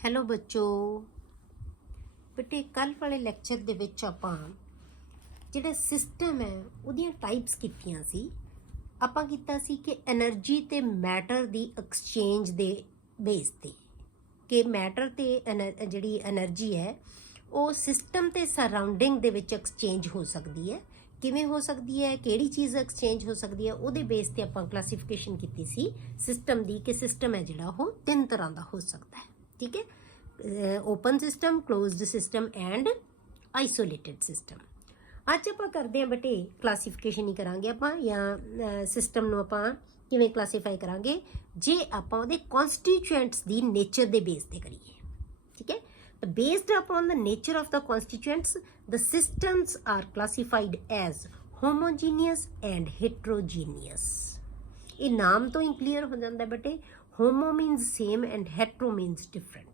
Hello ਬੱਚੋ ਬੇਟੇ ਕੱਲ੍ਹ ਵਾਲੇ ਲੈਕਚਰ ਦੇ ਵਿੱਚ ਆਪਾਂ ਜਿਹੜਾ ਸਿਸਟਮ ਹੈ ਉਹਦੀਆਂ ਟਾਈਪਸ ਕੀਤੀਆਂ ਸੀ। ਆਪਾਂ ਕੀਤਾ ਸੀ ਕਿ એનર્ਜੀ ਤੇ ਮੈਟਰ ਦੀ ਐਕਸਚੇਂਜ ਦੇ ਬੇਸ ਤੇ ਕਿ ਮੈਟਰ ਤੇ ਜਿਹੜੀ એનર્ਜੀ ਹੈ ਉਹ ਸਿਸਟਮ ਤੇ ਸਰਾਊਂਡਿੰਗ ਦੇ ਵਿੱਚ ਐਕਸਚੇਂਜ ਹੋ ਸਕਦੀ ਹੈ। ਕਿਵੇਂ ਹੋ ਸਕਦੀ ਹੈ, ਕਿਹੜੀ ਚੀਜ਼ ਐਕਸਚੇਂਜ ਹੋ ਸਕਦੀ ਹੈ, ਉਹਦੇ ਬੇਸ ਤੇ ਆਪਾਂ ਕਲਾਸੀਫਿਕੇਸ਼ਨ ਕੀਤੀ ਸੀ ਸਿਸਟਮ ਦੀ ਕਿ ਸਿਸਟਮ ਹੈ ਜਿਹੜਾ ਉਹ ਤਿੰਨ ਤਰ੍ਹਾਂ ਦਾ ਹੋ ਸਕਦਾ ਹੈ। ਠੀਕ ਹੈ, open system, closed system and isolated system. ਅੱਜ ਆਪਾਂ ਕਰਦੇ ਹਾਂ ਬੇਟੇ ਕਲਾਸੀਫਿਕੇਸ਼ਨ ਹੀ ਕਰਾਂਗੇ ਆਪਾਂ ਜਾਂ ਸਿਸਟਮ ਨੂੰ ਆਪਾਂ ਕਿਵੇਂ ਕਲਾਸੀਫਾਈ ਕਰਾਂਗੇ ਜੇ ਆਪਾਂ ਉਹਦੇ ਕਨਸਟੀਟੂਐਂਟਸ ਦੀ ਨੇਚਰ ਦੇ ਬੇਸ ਤੇ ਕਰੀਏ। ਠੀਕ ਹੈ, based upon the nature of the constituents the systems are classified as homogeneous and heterogeneous। ਇਹ ਨਾਮ ਤੋਂ ਹੀ ਕਲੀਅਰ ਹੋ ਜਾਂਦਾ ਬੇਟੇ, homo means same and hetero means different।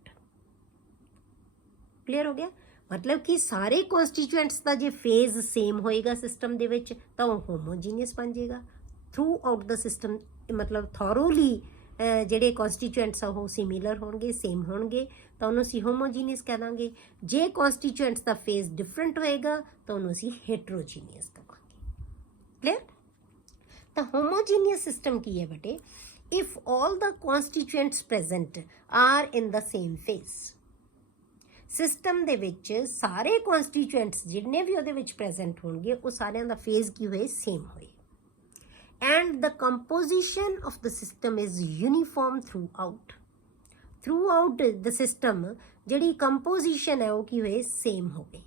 Clear ਹੋ ਗਿਆ, ਮਤਲਬ ਕਿ ਸਾਰੇ ਕਨਸਟੀਟੂਐਂਟਸ ਦਾ ਜੇ ਫੇਜ਼ ਸੇਮ ਹੋਏਗਾ ਸਿਸਟਮ ਦੇ ਵਿੱਚ ਤਾਂ ਉਹ ਹੋਮੋਜੀਨੀਅਸ ਬਣ ਜਾਏਗਾ। ਥਰੂ ਆਊਟ ਦਾ ਸਿਸਟਮ ਮਤਲਬ ਥੋਰੋਲੀ ਜਿਹੜੇ ਕਨਸਟੀਟੂਐਂਟਸ ਆ ਉਹ ਸਿਮਿਲਰ ਹੋਣਗੇ, ਸੇਮ ਹੋਣਗੇ ਤਾਂ ਉਹਨੂੰ ਅਸੀਂ ਹੋਮੋਜੀਨੀਅਸ ਕਹਿ ਦਾਂਗੇ। ਜੇ ਕਨਸਟੀਟੂਐਂਟਸ ਦਾ ਫੇਜ਼ ਡਿਫਰੈਂਟ ਹੋਏਗਾ ਤਾਂ ਉਹਨੂੰ ਅਸੀਂ ਹੈਟਰੋਜੀਨੀਅਸ ਕਹਾਂਗੇ। ਕਲੀਅਰ, ਤਾਂ ਹੋਮੋਜੀਨੀਅਸ ਸਿਸਟਮ ਕੀ ਹੈ ਬੇਟੇ, if all the constituents present are in the same phase. System ਦੇ ਵਿੱਚ ਸਾਰੇ ਕਨਸਟੀਟੂਐਂਟਸ ਜਿੰਨੇ ਵੀ ਉਹਦੇ ਵਿੱਚ ਪ੍ਰੈਜ਼ੈਂਟ ਹੋਣਗੇ ਉਹ ਸਾਰਿਆਂ ਦਾ ਫੇਜ਼ ਕੀ ਹੋਏ, ਸੇਮ ਹੋਏ। And the composition of the system is uniform through out the system. ਜਿਹੜੀ ਕੰਪੋਜੀਸ਼ਨ ਹੈ ਉਹ ਕੀ ਹੋਏ, ਸੇਮ ਹੋਵੇ,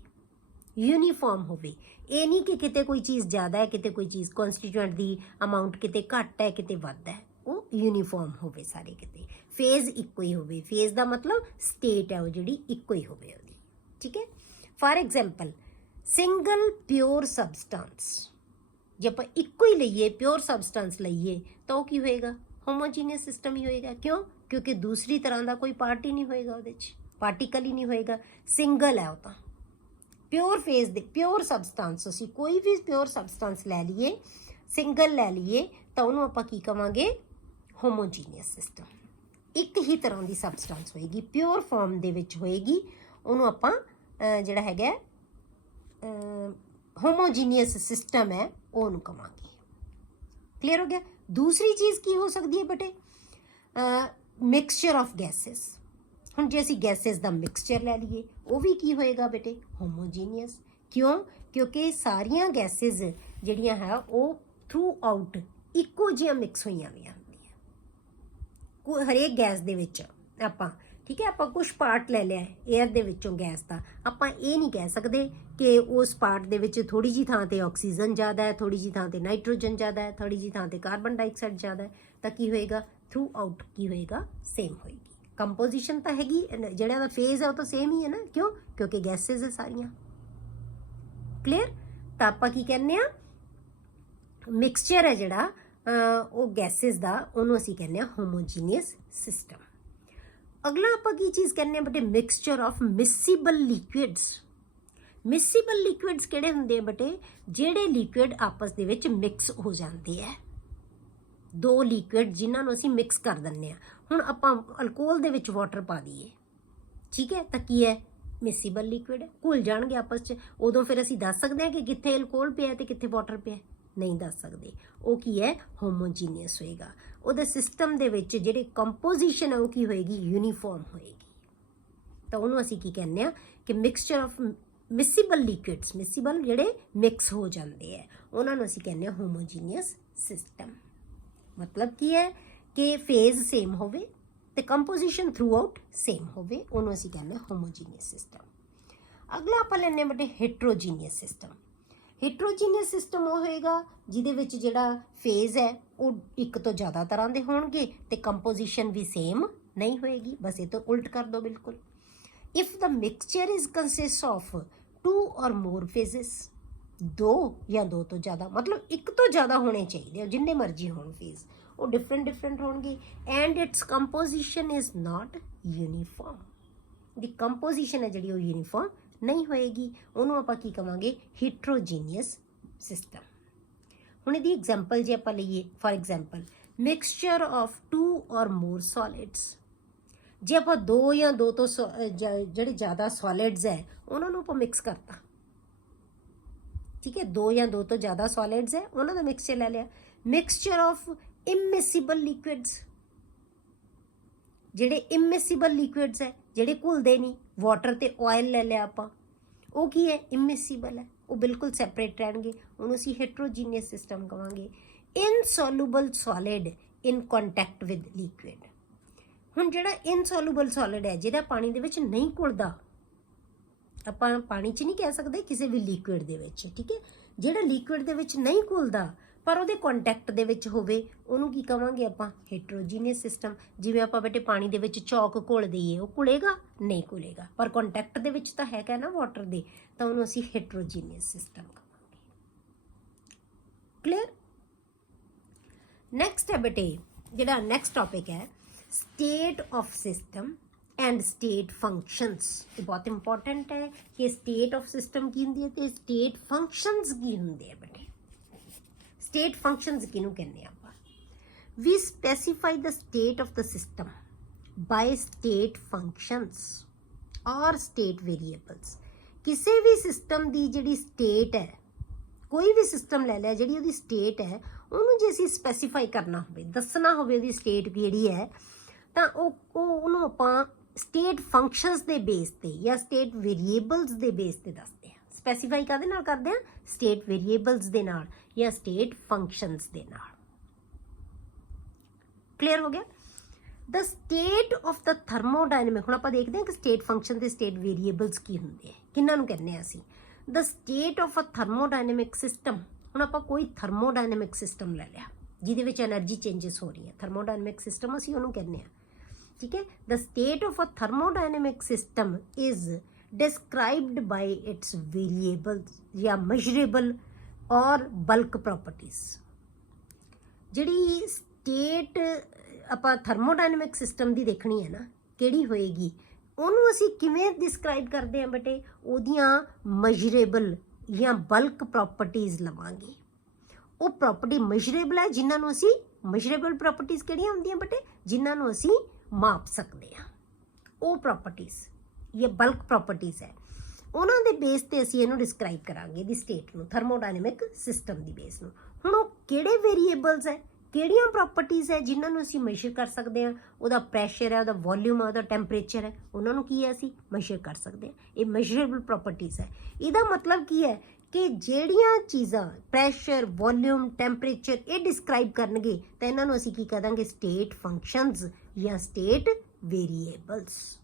ਯੂਨੀਫਾਰਮ ਹੋਵੇ। ਇਹ ਨਹੀਂ ਕਿ ਕਿਤੇ ਕੋਈ ਚੀਜ਼ ਜ਼ਿਆਦਾ ਹੈ, ਕਿਤੇ ਕੋਈ ਚੀਜ਼ ਕਨਸਟੀਟੂਐਂਟ ਦੀ ਅਮਾਊਂਟ ਕਿਤੇ ਘੱਟ ਹੈ, ਕਿਤੇ ਵੱਧ ਹੈ। ਉਹ ਯੂਨੀਫਾਰਮ ਹੋਵੇ ਸਾਰੇ ਕਿਤੇ, ਫੇਜ਼ ਇੱਕੋ ਹੀ ਹੋਵੇ। ਫੇਜ਼ ਦਾ ਮਤਲਬ ਸਟੇਟ ਹੈ ਉਹ ਜਿਹੜੀ ਇੱਕੋ ਹੀ ਹੋਵੇ ਉਹਦੀ। ਠੀਕ ਹੈ, for example single pure substance, ਜੇ ਆਪਾਂ ਇੱਕੋ ਹੀ ਲਈਏ ਪਿਓਰ ਸਬਸਟੈਂਸ ਲਈਏ ਤਾਂ ਉਹ ਕੀ ਹੋਏਗਾ, ਹੋਮੋਜੀਨੀਅਸ ਸਿਸਟਮ ਹੀ ਹੋਏਗਾ। ਕਿਉਂ? ਕਿਉਂਕਿ ਦੂਸਰੀ ਤਰ੍ਹਾਂ ਦਾ ਕੋਈ ਪਾਰਟ ਹੀ ਨਹੀਂ ਹੋਏਗਾ ਉਹਦੇ 'ਚ, ਪਾਰਟੀਕਲ ਹੀ ਨਹੀਂ ਹੋਏਗਾ, ਸਿੰਗਲ ਹੈ ਉਹ ਤਾਂ। ਪਿਓਰ ਫੇਜ਼ ਦੇ ਪਿਓਰ ਸਬਸਟੈਂਸ, ਅਸੀਂ ਕੋਈ ਵੀ ਪਿਓਰ ਸਬਸਟੈਂਸ ਲੈ ਲਈਏ, ਸਿੰਗਲ ਲੈ ਲਈਏ ਤਾਂ ਉਹਨੂੰ ਆਪਾਂ ਕੀ ਕਵਾਂਗੇ, ਹੋਮੋਜੀਨੀਅਸ ਸਿਸਟਮ। ਇੱਕ ਹੀ ਤਰ੍ਹਾਂ ਦੀ ਸਬਸਟੈਂਸ ਹੋਏਗੀ, ਪਿਓਰ ਫਾਰਮ ਦੇ ਵਿੱਚ ਹੋਏਗੀ, ਉਹਨੂੰ ਆਪਾਂ ਜਿਹੜਾ ਹੈਗਾ ਹੋਮੋਜੀਨੀਅਸ ਸਿਸਟਮ ਹੈ ਉਹਨੂੰ ਕਵਾਂਗੇ। ਕਲੀਅਰ ਹੋ ਗਿਆ। ਦੂਸਰੀ ਚੀਜ਼ ਕੀ ਹੋ ਸਕਦੀ ਹੈ ਬੇਟੇ, ਮਿਕਸਚਰ ਆਫ ਗੈਸਿਸ। ਹੁਣ ਜੇ ਅਸੀਂ ਗੈਸਿਸ ਦਾ ਮਿਕਸਚਰ ਲੈ ਲਈਏ ਉਹ ਵੀ ਕੀ ਹੋਏਗਾ ਬੇਟੇ, ਹੋਮੋਜੀਨੀਅਸ। ਕਿਉਂ? ਕਿਉਂਕਿ ਸਾਰੀਆਂ ਗੈਸਿਸ ਜਿਹੜੀਆਂ ਹੈ ਉਹ ਥਰੂ ਆਊਟ ਇੱਕੋ ਜਿਹੀਆਂ ਮਿਕਸ ਹੋਈਆਂ ਹੋਈਆਂ ਹੁੰਦੀਆਂ ਹਰੇਕ ਗੈਸ ਦੇ ਵਿੱਚ ਆਪਾਂ। ਠੀਕ ਹੈ, ਆਪਾਂ ਕੁਛ ਪਾਰਟ ਲੈ ਲਿਆ ਏਅਰ ਦੇ ਵਿੱਚੋਂ ਗੈਸ ਦਾ, ਆਪਾਂ ਇਹ ਨਹੀਂ ਕਹਿ ਸਕਦੇ ਕਿ ਉਸ ਪਾਰਟ ਦੇ ਵਿੱਚ ਥੋੜ੍ਹੀ ਜਿਹੀ ਥਾਂ 'ਤੇ ਆਕਸੀਜਨ ਜ਼ਿਆਦਾ ਹੈ, ਥੋੜ੍ਹੀ ਜਿਹੀ ਥਾਂ 'ਤੇ ਨਾਈਟ੍ਰੋਜਨ ਜ਼ਿਆਦਾ ਹੈ, ਥੋੜ੍ਹੀ ਜਿਹੀ ਥਾਂ 'ਤੇ ਕਾਰਬਨ ਡਾਈਆਕਸਾਈਡ ਜ਼ਿਆਦਾ ਹੈ। ਤਾਂ ਕੀ ਹੋਏਗਾ, ਥਰੂ ਆਊਟ ਕੀ ਹੋਏਗਾ, ਸੇਮ ਹੋਏਗੀ। ਕੰਪੋਜੀਸ਼ਨ ਤਾਂ ਹੈਗੀ, ਜਿਹੜਾ ਦਾ ਫੇਜ਼ ਹੈ ਉਹ ਤਾਂ ਸੇਮ ਹੀ ਹੈ ਨਾ। ਕਿਉਂ? ਕਿਉਂਕਿ ਗੈਸਿਸ ਹੈ ਸਾਰੀਆਂ। ਕਲੀਅਰ, ਤਾਂ ਆਪਾਂ ਕੀ ਕਹਿੰਦੇ ਆ, ਮਿਕਸਚਰ ਹੈ ਜਿਹੜਾ ਉਹ ਗੈਸਿਸ ਦਾ, ਉਹਨੂੰ ਅਸੀਂ ਕਹਿੰਦੇ ਹਾਂ ਹੋਮੋਜੀਨੀਅਸ ਸਿਸਟਮ। ਅਗਲਾ ਆਪਾਂ ਕੀ ਚੀਜ਼ ਕਹਿੰਦੇ ਹਾਂ ਬੇਟੇ, ਮਿਕਸਚਰ ਆਫ ਮਿਸਿਬਲ ਲਿਕੁਇਡਸ। ਮਿਸਿਬਲ ਲਿਕੁਇਡਸ ਕਿਹੜੇ ਹੁੰਦੇ ਆ ਬੇਟੇ, ਜਿਹੜੇ ਲਿਕੁਇਡ ਆਪਸ ਦੇ ਵਿੱਚ ਮਿਕਸ ਹੋ ਜਾਂਦੇ ਹੈ। ਦੋ ਲਿਕੁਇਡ ਜਿਨ੍ਹਾਂ ਨੂੰ ਅਸੀਂ ਮਿਕਸ ਕਰ ਦਿੰਦੇ ਹਾਂ। ਹੁਣ ਆਪਾਂ ਅਲਕੋਹਲ ਦੇ ਵਿੱਚ ਵਾਟਰ ਪਾ ਦਈਏ, ਠੀਕ ਹੈ, ਤਾਂ ਕੀ ਹੈ, ਮਿਸਿਬਲ ਲਿਕੁਇਡ ਹੈ, ਘੁਲ ਜਾਣਗੇ ਆਪਸ 'ਚ। ਉਦੋਂ ਫਿਰ ਅਸੀਂ ਦੱਸ ਸਕਦੇ ਹਾਂ ਕਿ ਕਿੱਥੇ ਅਲਕੋਹਲ ਪਿਆ ਤੇ ਕਿੱਥੇ ਵਾਟਰ ਪਿਆ, ਨਹੀਂ ਦੱਸ ਸਕਦੇ। ਉਹ ਕੀ ਹੈ, ਹੋਮੋਜੀਨੀਅਸ ਹੋਏਗਾ। ਉਹਦੇ ਸਿਸਟਮ ਦੇ ਵਿੱਚ ਜਿਹੜੀ ਕੰਪੋਜੀਸ਼ਨ ਹੈ ਉਹ ਕੀ ਹੋਏਗੀ, ਯੂਨੀਫਾਰਮ ਹੋਏਗੀ। ਤਾਂ ਉਹਨੂੰ ਅਸੀਂ ਕੀ ਕਹਿੰਦੇ ਹਾਂ ਕਿ ਮਿਕਸਚਰ ਆਫ ਮਿਸਿਬਲ ਲਿਕੁਇਡਸ, ਮਿਸਿਬਲ ਜਿਹੜੇ ਮਿਕਸ ਹੋ ਜਾਂਦੇ ਹੈ ਉਹਨਾਂ ਨੂੰ ਅਸੀਂ ਕਹਿੰਦੇ ਹਾਂ ਹੋਮੋਜੀਨੀਅਸ ਸਿਸਟਮ। ਮਤਲਬ ਕੀ ਹੈ ਕਿ ਫੇਜ਼ ਸੇਮ ਹੋਵੇ ਤੇ ਕੰਪੋਜੀਸ਼ਨ ਥਰੂ ਆਊਟ ਸੇਮ ਹੋਵੇ, ਉਹਨੂੰ ਅਸੀਂ ਕਹਿੰਦੇ ਹਾਂ ਹੋਮੋਜੀਨੀਅਸ ਸਿਸਟਮ। ਅਗਲਾ ਆਪਾਂ ਲੈਂਦੇ ਹਾਂ ਬੇਟੇ ਹੈਟਰੋਜੀਨੀਅਸ ਸਿਸਟਮ। ਹੈਟਰੋਜੀਨੀਅਸ ਸਿਸਟਮ ਉਹ ਹੋਏਗਾ ਜਿਹਦੇ ਵਿੱਚ ਜਿਹੜਾ ਫੇਜ਼ ਹੈ ਉਹ ਇੱਕ ਤੋਂ ਜ਼ਿਆਦਾ ਤਰ੍ਹਾਂ ਦੇ ਹੋਣਗੇ ਤੇ ਕੰਪੋਜੀਸ਼ਨ ਵੀ ਸੇਮ ਨਹੀਂ ਹੋਏਗੀ। ਬਸ ਇਹ ਤੋਂ ਉਲਟ ਕਰ ਦਿਓ ਬਿਲਕੁਲ। If the mixture is consist of 2 or more phases, ਦੋ ਜਾਂ ਦੋ ਤੋਂ ਜ਼ਿਆਦਾ, ਮਤਲਬ ਇੱਕ ਤੋਂ ਜ਼ਿਆਦਾ ਹੋਣੇ ਚਾਹੀਦੇ, ਜਿੰਨੇ ਮਰਜ਼ੀ ਹੋਣ ਫੇਜ਼, ਉਹ ਡਿਫਰੈਂਟ ਹੋਣਗੇ। And it's composition is not uniform. The composition ਹੈ ਜਿਹੜੀ ਉਹ ਯੂਨੀਫਾਰਮ ਨਹੀਂ ਹੋਏਗੀ, ਉਹਨੂੰ ਆਪਾਂ ਕੀ ਕਵਾਂਗੇ, ਹੈਟਰੋਜੀਨੀਅਸ ਸਿਸਟਮ। ਹੁਣ ਇਹਦੀ ਐਗਜ਼ਾਮਪਲ ਜੇ ਆਪਾਂ ਲਈਏ, for example mixture of 2 or more solids. ਜੇ ਆਪਾਂ 2 ਜਾਂ 2 ਤੋਂ ਜਿਹੜੇ ਜ਼ਿਆਦਾ ਸੋਲਿਡਸ ਹੈ ਉਹਨਾਂ ਨੂੰ ਆਪਾਂ ਮਿਕਸ ਕਰਤਾ, ਠੀਕ ਹੈ, 2 ਜਾਂ 2 ਤੋਂ ਜ਼ਿਆਦਾ ਸੋਲਿਡਸ ਹੈ ਉਹਨਾਂ ਦਾ ਮਿਕਸਚਰ ਲੈ ਲਿਆ। ਮਿਕਸਚਰ ਆਫ ਇਮਿਸਿਬਲ ਲਿਕੁਇਡਸ, ਜਿਹੜੇ ਇਮਿਸਿਬਲ ਲਿਕੁਇਡਸ ਹੈ ਜਿਹੜੇ ਘੁਲਦੇ ਨਹੀਂ, ਵਾਟਰ ਤੇ ਆਇਲ ਲੈ ਲਿਆ ਆਪਾਂ, ਉਹ ਕੀ ਹੈ, ਇਮਿਸਿਬਲ ਹੈ, ਉਹ ਬਿਲਕੁਲ ਸੈਪਰੇਟ ਰਹਿਣਗੇ, ਉਹਨੂੰ ਅਸੀਂ ਹੈਟਰੋਜੀਨੀਅਸ ਸਿਸਟਮ ਕਹਾਂਗੇ। Insoluble solid in contact with liquid, ਹੁਣ ਜਿਹੜਾ ਇਨਸੋਲੂਬਲ ਸੋਲਿਡ ਹੈ ਜਿਹੜਾ ਪਾਣੀ ਦੇ ਵਿੱਚ ਨਹੀਂ ਘੁਲਦਾ, ਆਪਾਂ ਪਾਣੀ 'ਚ ਨਹੀਂ ਕਹਿ ਸਕਦੇ, ਕਿਸੇ ਵੀ ਲਿਕੁਇਡ ਦੇ ਵਿੱਚ, ਠੀਕ ਹੈ, ਜਿਹੜਾ ਲਿਕੁਇਡ ਦੇ ਵਿੱਚ ਨਹੀਂ ਘੁਲਦਾ ਪਰ ਉਹਦੇ ਕੰਟੈਕਟ ਦੇ ਵਿੱਚ ਹੋਵੇ, ਉਹਨੂੰ ਕੀ ਕਹਾਂਗੇ ਆਪਾਂ, ਹੈਟਰੋਜੀਨੀਅਸ ਸਿਸਟਮ। ਜਿਵੇਂ ਆਪਾਂ ਬੇਟੇ ਪਾਣੀ ਦੇ ਵਿੱਚ ਚੌਕ ਘੋਲ ਦਈਏ, ਉਹ ਘੁਲੇਗਾ ਨਹੀਂ ਘੁਲੇਗਾ, ਪਰ ਕੰਟੈਕਟ ਦੇ ਵਿੱਚ ਤਾਂ ਹੈਗਾ ਨਾ ਵਾਟਰ ਦੇ, ਤਾਂ ਉਹਨੂੰ ਅਸੀਂ ਹੈਟਰੋਜੀਨੀਅਸ ਸਿਸਟਮ ਕਹਾਂਗੇ। ਕਲੀਅਰ। ਨੈਕਸਟ ਹੈ ਬੇਟੇ, ਜਿਹੜਾ ਨੈਕਸਟ ਟੌਪਿਕ ਹੈ state of system and state functions. ਇਹ ਬਹੁਤ ਇੰਪੋਰਟੈਂਟ ਹੈ ਕਿ ਸਟੇਟ ਆਫ ਸਿਸਟਮ ਕੀ ਹੁੰਦੀ ਹੈ ਤੇ ਸਟੇਟ ਫੰਕਸ਼ਨਸ ਕੀ ਹੁੰਦੇ ਆ ਬੇਟੇ। ਸਟੇਟ ਫੰਕਸ਼ਨਸ ਕਿਹਨੂੰ ਕਹਿੰਦੇ ਆ ਆਪਾਂ, we specify the state of the system by state functions or state variables. ਕਿਸੇ ਵੀ ਸਿਸਟਮ ਦੀ ਜਿਹੜੀ ਸਟੇਟ ਹੈ, ਕੋਈ ਵੀ ਸਿਸਟਮ ਲੈ ਲਿਆ, ਜਿਹੜੀ ਉਹਦੀ ਸਟੇਟ ਹੈ ਉਹਨੂੰ ਜੇ ਅਸੀਂ ਸਪੈਸੀਫਾਈ ਕਰਨਾ ਹੋਵੇ, ਦੱਸਣਾ ਹੋਵੇ ਉਹਦੀ ਸਟੇਟ ਕਿਹੜੀ ਹੈ, ਤਾਂ ਉਹਨੂੰ ਆਪਾਂ ਸਟੇਟ ਫੰਕਸ਼ਨਸ ਦੇ ਬੇਸ ਤੇ ਜਾਂ ਸਟੇਟ ਵੇਰੀਏਬਲਸ ਦੇ ਬੇਸ ਤੇ ਦੱਸਦੇ ਹਾਂ। ਸਪੈਸੀਫਾਈ ਕਾਹਦੇ ਨਾਲ ਕਰਦੇ ਹਾਂ, ਸਟੇਟ ਵੇਰੀਏਬਲਸ ਦੇ ਨਾਲ ਜਾਂ ਸਟੇਟ ਫੰਕਸ਼ਨਸ ਦੇ ਨਾਲ। ਕਲੀਅਰ ਹੋ ਗਿਆ। ਦ ਸਟੇਟ ਆਫ ਦ ਥਰਮੋਡਾਇਨਮਿਕ, ਹੁਣ ਆਪਾਂ ਦੇਖਦੇ ਹਾਂ ਕਿ ਸਟੇਟ ਫੰਕਸ਼ਨ ਤੇ ਸਟੇਟ ਵੇਰੀਏਬਲਸ ਕੀ ਹੁੰਦੇ ਆ, ਕਿਹਨਾਂ ਨੂੰ ਕਹਿੰਦੇ ਆ ਅਸੀਂ। The state of a thermodynamic system, ਹੁਣ ਆਪਾਂ ਕੋਈ ਥਰਮੋਡਾਇਨਮਿਕ ਸਿਸਟਮ ਲੈ ਲਿਆ ਜਿਹਦੇ ਵਿੱਚ એનર્ਜੀ ਚੇਂਜਸ ਹੋ ਰਹੀਆਂ, ਥਰਮੋਡਾਇਨਮਿਕ ਸਿਸਟਮ ਅਸੀਂ ਉਹਨੂੰ ਕਹਿੰਦੇ ਆ, ਠੀਕ ਹੈ। The state of a thermodynamic system is described by its variables या measurable और bulk properties। ਜਿਹੜੀ ਸਟੇਟ ਆਪਾਂ ਥਰਮੋਡਾਇਨਮਿਕ ਸਿਸਟਮ ਦੀ ਦੇਖਣੀ ਹੈ ਨਾ, ਕਿਹੜੀ ਹੋਏਗੀ, ਉਹਨੂੰ ਅਸੀਂ ਕਿਵੇਂ ਡਿਸਕ੍ਰਾਈਬ ਕਰਦੇ ਹਾਂ ਬੇਟੇ, ਉਹਦੀਆਂ ਮੈਜ਼ਰੇਬਲ ਜਾਂ ਬਲਕ ਪ੍ਰੋਪਰਟੀਜ਼ ਲਵਾਂਗੇ। ਉਹ ਪ੍ਰੋਪਰਟੀ ਮੈਜ਼ਰੇਬਲ ਹੈ ਜਿਨ੍ਹਾਂ ਨੂੰ ਅਸੀਂ, ਮੈਜ਼ਰੇਬਲ ਪ੍ਰੋਪਰਟੀਜ਼ ਕਿਹੜੀਆਂ ਹੁੰਦੀਆਂ ਬੇਟੇ, ਜਿਨ੍ਹਾਂ ਨੂੰ ਅਸੀਂ ਮਾਪ ਸਕਦੇ ਹਾਂ, ਉਹ ਪ੍ਰੋਪਰਟੀਜ਼ ਇਹ ਬਲਕ ਪ੍ਰੋਪਰਟੀਜ਼ ਹੈ, ਉਹਨਾਂ ਦੇ ਬੇਸ ਤੇ ਅਸੀਂ ਇਹਨੂੰ ਡਿਸਕ੍ਰਾਈਬ ਕਰਾਂਗੇ ਦੀ ਸਟੇਟ ਨੂੰ, ਥਰਮੋਡਾਇਨਮਿਕ ਸਿਸਟਮ ਦੀ ਬੇਸ ਨੂੰ। ਹੁਣ ਉਹ ਕਿਹੜੇ ਵੇਰੀਏਬਲਸ ਹੈ, ਕਿਹੜੀਆਂ ਪ੍ਰੋਪਰਟੀਜ਼ ਹੈ ਜਿਨ੍ਹਾਂ ਨੂੰ ਅਸੀਂ ਮੈਜ਼ਰ ਕਰ ਸਕਦੇ ਹਾਂ, ਉਹਦਾ ਪ੍ਰੈਸ਼ਰ ਹੈ, ਉਹਦਾ ਵੋਲਿਊਮ ਹੈ, ਉਹਦਾ ਟੈਂਪਰੇਚਰ ਹੈ, ਉਹਨਾਂ ਨੂੰ ਕੀ ਹੈ ਅਸੀਂ ਮੈਜ਼ਰ ਕਰ ਸਕਦੇ ਹਾਂ। ਇਹ ਮੈਜ਼ਰੇਬਲ ਪ੍ਰੋਪਰਟੀਜ਼ ਹੈ। ਇਹਦਾ ਮਤਲਬ ਕੀ ਹੈ ਕਿ ਜਿਹੜੀਆਂ ਚੀਜ਼ਾਂ ਪ੍ਰੈਸ਼ਰ, ਵੋਲਿਊਮ, ਟੈਂਪਰੇਚਰ ਇਹ ਡਿਸਕ੍ਰਾਈਬ ਕਰਨਗੇ ਤਾਂ ਇਹਨਾਂ ਨੂੰ ਅਸੀਂ ਕੀ ਕਹਿ ਦਾਂਗੇ, ਸਟੇਟ ਫੰਕਸ਼ਨਸ ਜਾਂ ਸਟੇਟ ਵੇਰੀਏਬਲਸ,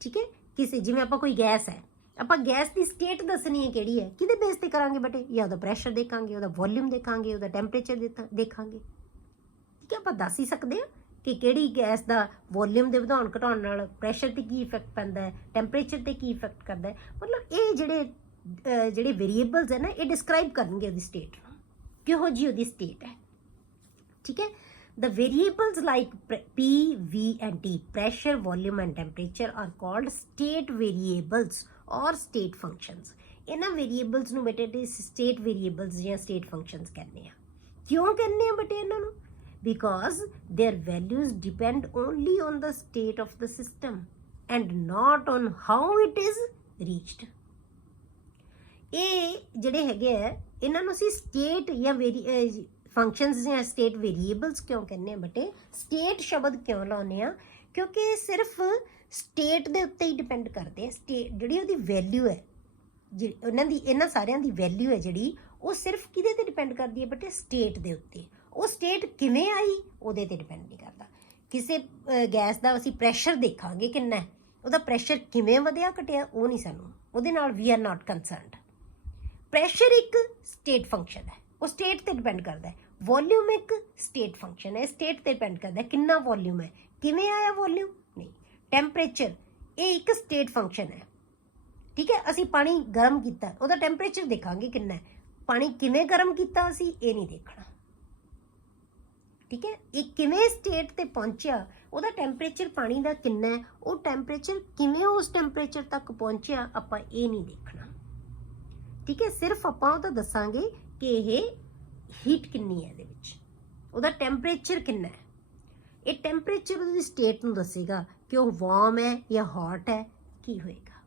ਠੀਕ ਹੈ। ਕਿਸੇ ਜਿਵੇਂ ਆਪਾਂ ਕੋਈ ਗੈਸ ਹੈ, ਆਪਾਂ ਗੈਸ ਦੀ ਸਟੇਟ ਦੱਸਣੀ ਹੈ ਕਿਹੜੀ ਹੈ, ਕਿਹਦੇ ਬੇਸ ਤੇ ਕਰਾਂਗੇ ਬੇਟੇ, ਜਾਂ ਉਹਦਾ ਪ੍ਰੈਸ਼ਰ ਦੇਖਾਂਗੇ, ਉਹਦਾ ਵੋਲਿਊਮ ਦੇਖਾਂਗੇ, ਉਹਦਾ ਟੈਂਪਰੇਚਰ ਦੇਖਾਂਗੇ, ਠੀਕ ਹੈ। ਆਪਾਂ ਦੱਸ ਹੀ ਸਕਦੇ ਹਾਂ ਕਿ ਕਿਹੜੀ ਗੈਸ ਦਾ ਵੋਲਿਊਮ ਦੇ ਵਧਾਉਣ ਘਟਾਉਣ ਨਾਲ ਪ੍ਰੈਸ਼ਰ ਤੇ ਕੀ ਇਫੈਕਟ ਪੈਂਦਾ ਹੈ, ਟੈਂਪਰੇਚਰ ਤੇ ਕੀ ਇਫੈਕਟ ਕਰਦਾ ਹੈ। ਮਤਲਬ ਇਹ ਜਿਹੜੇ ਵੇਰੀਏਬਲਸ ਹੈ ਨਾ, ਇਹ ਡਿਸਕ੍ਰਾਈਬ ਕਰਨਗੇ ਉਹਦੀ ਸਟੇਟ ਨੂੰ, ਕਿਹੋ ਜਿਹੀ ਉਹਦੀ ਸਟੇਟ ਹੈ, ਠੀਕ ਹੈ। The variables like P, V and T, pressure, volume and temperature are called state variables or state functions. ਇਹਨਾਂ variables ਨੂੰ ਬੇਟੇ state variables ਜਾਂ state functions ਕਹਿੰਦੇ ਆ। ਕਿਉਂ ਕਹਿੰਦੇ ਆ ਬੇਟੇ ਇਹਨਾਂ ਨੂੰ? Because their values depend only on the state of the system and not on how it is reached. ਇਹ ਜਿਹੜੇ ਹੈਗੇ ਆ, ਇਹਨਾਂ ਨੂੰ ਅਸੀਂ state ਜਾਂ ਫੰਕਸ਼ਨਸ ਜਾਂ ਸਟੇਟ ਵੇਰੀਏਬਲਸ ਕਿਉਂ ਕਹਿੰਦੇ ਆ ਬੇਟੇ, ਸਟੇਟ ਸ਼ਬਦ ਕਿਉਂ ਲਾਉਂਦੇ ਆ, ਕਿਉਂਕਿ ਇਹ ਸਿਰਫ ਸਟੇਟ ਦੇ ਉੱਤੇ ਹੀ ਡਿਪੈਂਡ ਕਰਦੇ ਆ। ਸਟੇਟ ਜਿਹੜੀ ਉਹਦੀ ਵੈਲਿਊ ਹੈ, ਉਹਨਾਂ ਦੀ, ਇਹਨਾਂ ਸਾਰਿਆਂ ਦੀ ਵੈਲਿਊ ਹੈ ਜਿਹੜੀ, ਉਹ ਸਿਰਫ ਕਿਹਦੇ ਤੇ ਡਿਪੈਂਡ ਕਰਦੀ ਹੈ ਬੇਟੇ, ਸਟੇਟ ਦੇ ਉੱਤੇ। ਉਹ ਸਟੇਟ ਕਿਵੇਂ ਆਈ ਉਹਦੇ ਤੇ ਡਿਪੈਂਡ ਨਹੀਂ ਕਰਦਾ। ਕਿਸੇ ਗੈਸ ਦਾ ਅਸੀਂ ਪ੍ਰੈਸ਼ਰ ਦੇਖਾਂਗੇ ਕਿੰਨਾ, ਉਹਦਾ ਪ੍ਰੈਸ਼ਰ ਕਿਵੇਂ ਵਧਿਆ ਘਟਿਆ, ਉਹ ਨਹੀਂ ਸਾਨੂੰ, ਉਹਦੇ ਨਾਲ we are not concerned. Pressure ਇੱਕ ਸਟੇਟ ਫੰਕਸ਼ਨ ਹੈ, ਉਹ ਸਟੇਟ ਤੇ ਡਿਪੈਂਡ ਕਰਦਾ ਹੈ। ਵੋਲਿਊਮ ਇੱਕ ਸਟੇਟ ਫੰਕਸ਼ਨ ਹੈ, ਸਟੇਟ ਤੇ ਡਿਪੈਂਡ ਕਰਦਾ ਕਿੰਨਾ ਵੋਲਿਊਮ ਹੈ, ਕਿਵੇਂ ਆਇਆ ਵੋਲਿਊਮ ਨਹੀਂ। ਟੈਂਪਰੇਚਰ ਇਹ ਇੱਕ ਸਟੇਟ ਫੰਕਸ਼ਨ ਹੈ, ਠੀਕ ਹੈ। ਅਸੀਂ ਪਾਣੀ ਗਰਮ ਕੀਤਾ, ਉਹਦਾ ਟੈਂਪਰੇਚਰ ਦੇਖਾਂਗੇ ਕਿੰਨਾ ਹੈ, ਪਾਣੀ ਕਿਵੇਂ ਗਰਮ ਕੀਤਾ ਅਸੀਂ ਇਹ ਨਹੀਂ ਦੇਖਣਾ, ਠੀਕ ਹੈ। ਇਹ ਕਿਵੇਂ ਸਟੇਟ ਤੇ ਪਹੁੰਚਿਆ, ਉਹਦਾ ਟੈਂਪਰੇਚਰ ਪਾਣੀ ਦਾ ਕਿੰਨਾ ਹੈ, ਉਹ ਟੈਂਪਰੇਚਰ ਕਿਵੇਂ ਉਸ ਟੈਂਪਰੇਚਰ ਤੱਕ ਪਹੁੰਚਿਆ ਆਪਾਂ ਇਹ ਨਹੀਂ ਦੇਖਣਾ, ਠੀਕ ਹੈ। ਸਿਰਫ ਆਪਾਂ ਉਹ ਤਾਂ ਦੱਸਾਂਗੇ ਕਿ ਇਹ ਹੀਟ ਕਿੰਨੀ ਹੈ ਇਹਦੇ ਵਿੱਚ, ਉਹਦਾ ਟੈਂਪਰੇਚਰ ਕਿੰਨਾ ਹੈ, ਇਹ ਟੈਂਪਰੇਚਰ ਉਹਦੀ ਸਟੇਟ ਨੂੰ ਦੱਸੇਗਾ ਕਿ ਉਹ ਵਾਰਮ ਹੈ ਜਾਂ ਹੌਟ ਹੈ, ਕੀ ਹੋਏਗਾ।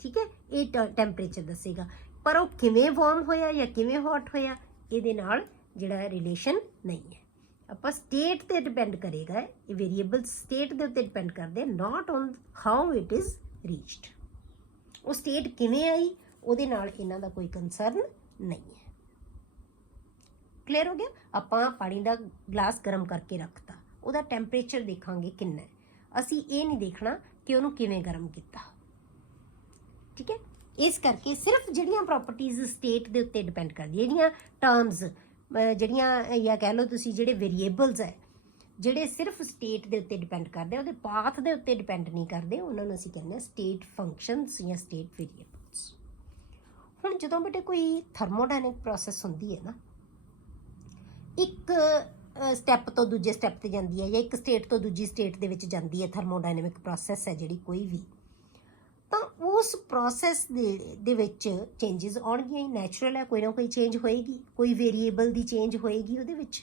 ਠੀਕ ਹੈ, ਇਹ ਟੈਂਪਰੇਚਰ ਦੱਸੇਗਾ। ਪਰ ਉਹ ਕਿਵੇਂ ਵਾਰਮ ਹੋਇਆ ਜਾਂ ਕਿਵੇਂ ਹੌਟ ਹੋਇਆ, ਇਹਦੇ ਨਾਲ ਜਿਹੜਾ ਰਿਲੇਸ਼ਨ ਨਹੀਂ ਹੈ। ਆਪਾਂ ਸਟੇਟ ਤੇ ਡਿਪੈਂਡ ਕਰੇਗਾ, ਇਹ ਵੇਰੀਏਬਲ ਸਟੇਟ ਦੇ ਉੱਤੇ ਡਿਪੈਂਡ ਕਰਦੇ, not on how it is reached. ਉਹ ਸਟੇਟ ਕਿਵੇਂ ਆਈ ਉਹਦੇ ਨਾਲ ਇਹਨਾਂ ਦਾ ਕੋਈ ਕੰਸਰਨ ਨਹੀਂ ਹੈ। ਕਲੀਅਰ ਹੋ ਗਿਆ। ਆਪਾਂ ਪਾਣੀ ਦਾ ਗਲਾਸ ਗਰਮ ਕਰਕੇ ਰੱਖਤਾ, ਉਹਦਾ ਟੈਂਪਰੇਚਰ ਦੇਖਾਂਗੇ ਕਿੰਨਾ ਹੈ, ਅਸੀਂ ਇਹ ਨਹੀਂ ਦੇਖਣਾ ਕਿ ਉਹਨੂੰ ਕਿਵੇਂ ਗਰਮ ਕੀਤਾ। ਠੀਕ ਹੈ, ਇਸ ਕਰਕੇ ਸਿਰਫ ਜਿਹੜੀਆਂ ਪ੍ਰੋਪਰਟੀਜ਼ ਸਟੇਟ ਦੇ ਉੱਤੇ ਡਿਪੈਂਡ ਕਰਦੀਆਂ, ਜਿਹੜੀਆਂ ਟਰਮਸ ਜਿਹੜੀਆਂ ਜਾਂ ਕਹਿ ਲਓ ਤੁਸੀਂ ਜਿਹੜੇ ਵੇਰੀਏਬਲਸ ਹੈ ਜਿਹੜੇ ਸਿਰਫ ਸਟੇਟ ਦੇ ਉੱਤੇ ਡਿਪੈਂਡ ਕਰਦੇ, ਉਹਦੇ ਪਾਥ ਦੇ ਉੱਤੇ ਡਿਪੈਂਡ ਨਹੀਂ ਕਰਦੇ, ਉਹਨਾਂ ਨੂੰ ਅਸੀਂ ਕਹਿੰਦੇ ਹਾਂ ਸਟੇਟ ਫੰਕਸ਼ਨਸ ਜਾਂ ਸਟੇਟ ਵੇਰੀਏਬਲਸ। ਹੁਣ ਜਦੋਂ ਬੇਟੇ ਕੋਈ ਥਰਮੋਡਾਇਨਿਕ ਪ੍ਰੋਸੈਸ ਹੁੰਦੀ ਹੈ ਨਾ, ਇੱਕ ਸਟੈਪ ਤੋਂ ਦੂਜੇ ਸਟੈਪ ਤੇ ਜਾਂਦੀ ਹੈ ਜਾਂ ਇੱਕ ਸਟੇਟ ਤੋਂ ਦੂਜੀ ਸਟੇਟ ਦੇ ਵਿੱਚ ਜਾਂਦੀ ਹੈ, ਥਰਮੋਡਾਇਨਿਕ ਪ੍ਰੋਸੈਸ ਹੈ ਜਿਹੜੀ ਕੋਈ ਵੀ, ਤਾਂ ਉਸ ਪ੍ਰੋਸੈਸ ਦੇ ਵਿੱਚ ਚੇਂਜਸ ਆਉਣਗੀਆਂ ਹੀ, ਨੈਚੁਰਲ ਹੈ, ਕੋਈ ਨਾ ਕੋਈ ਚੇਂਜ ਹੋਏਗੀ, ਕੋਈ ਵੇਰੀਏਬਲ ਦੀ ਚੇਂਜ ਹੋਏਗੀ ਉਹਦੇ ਵਿੱਚ।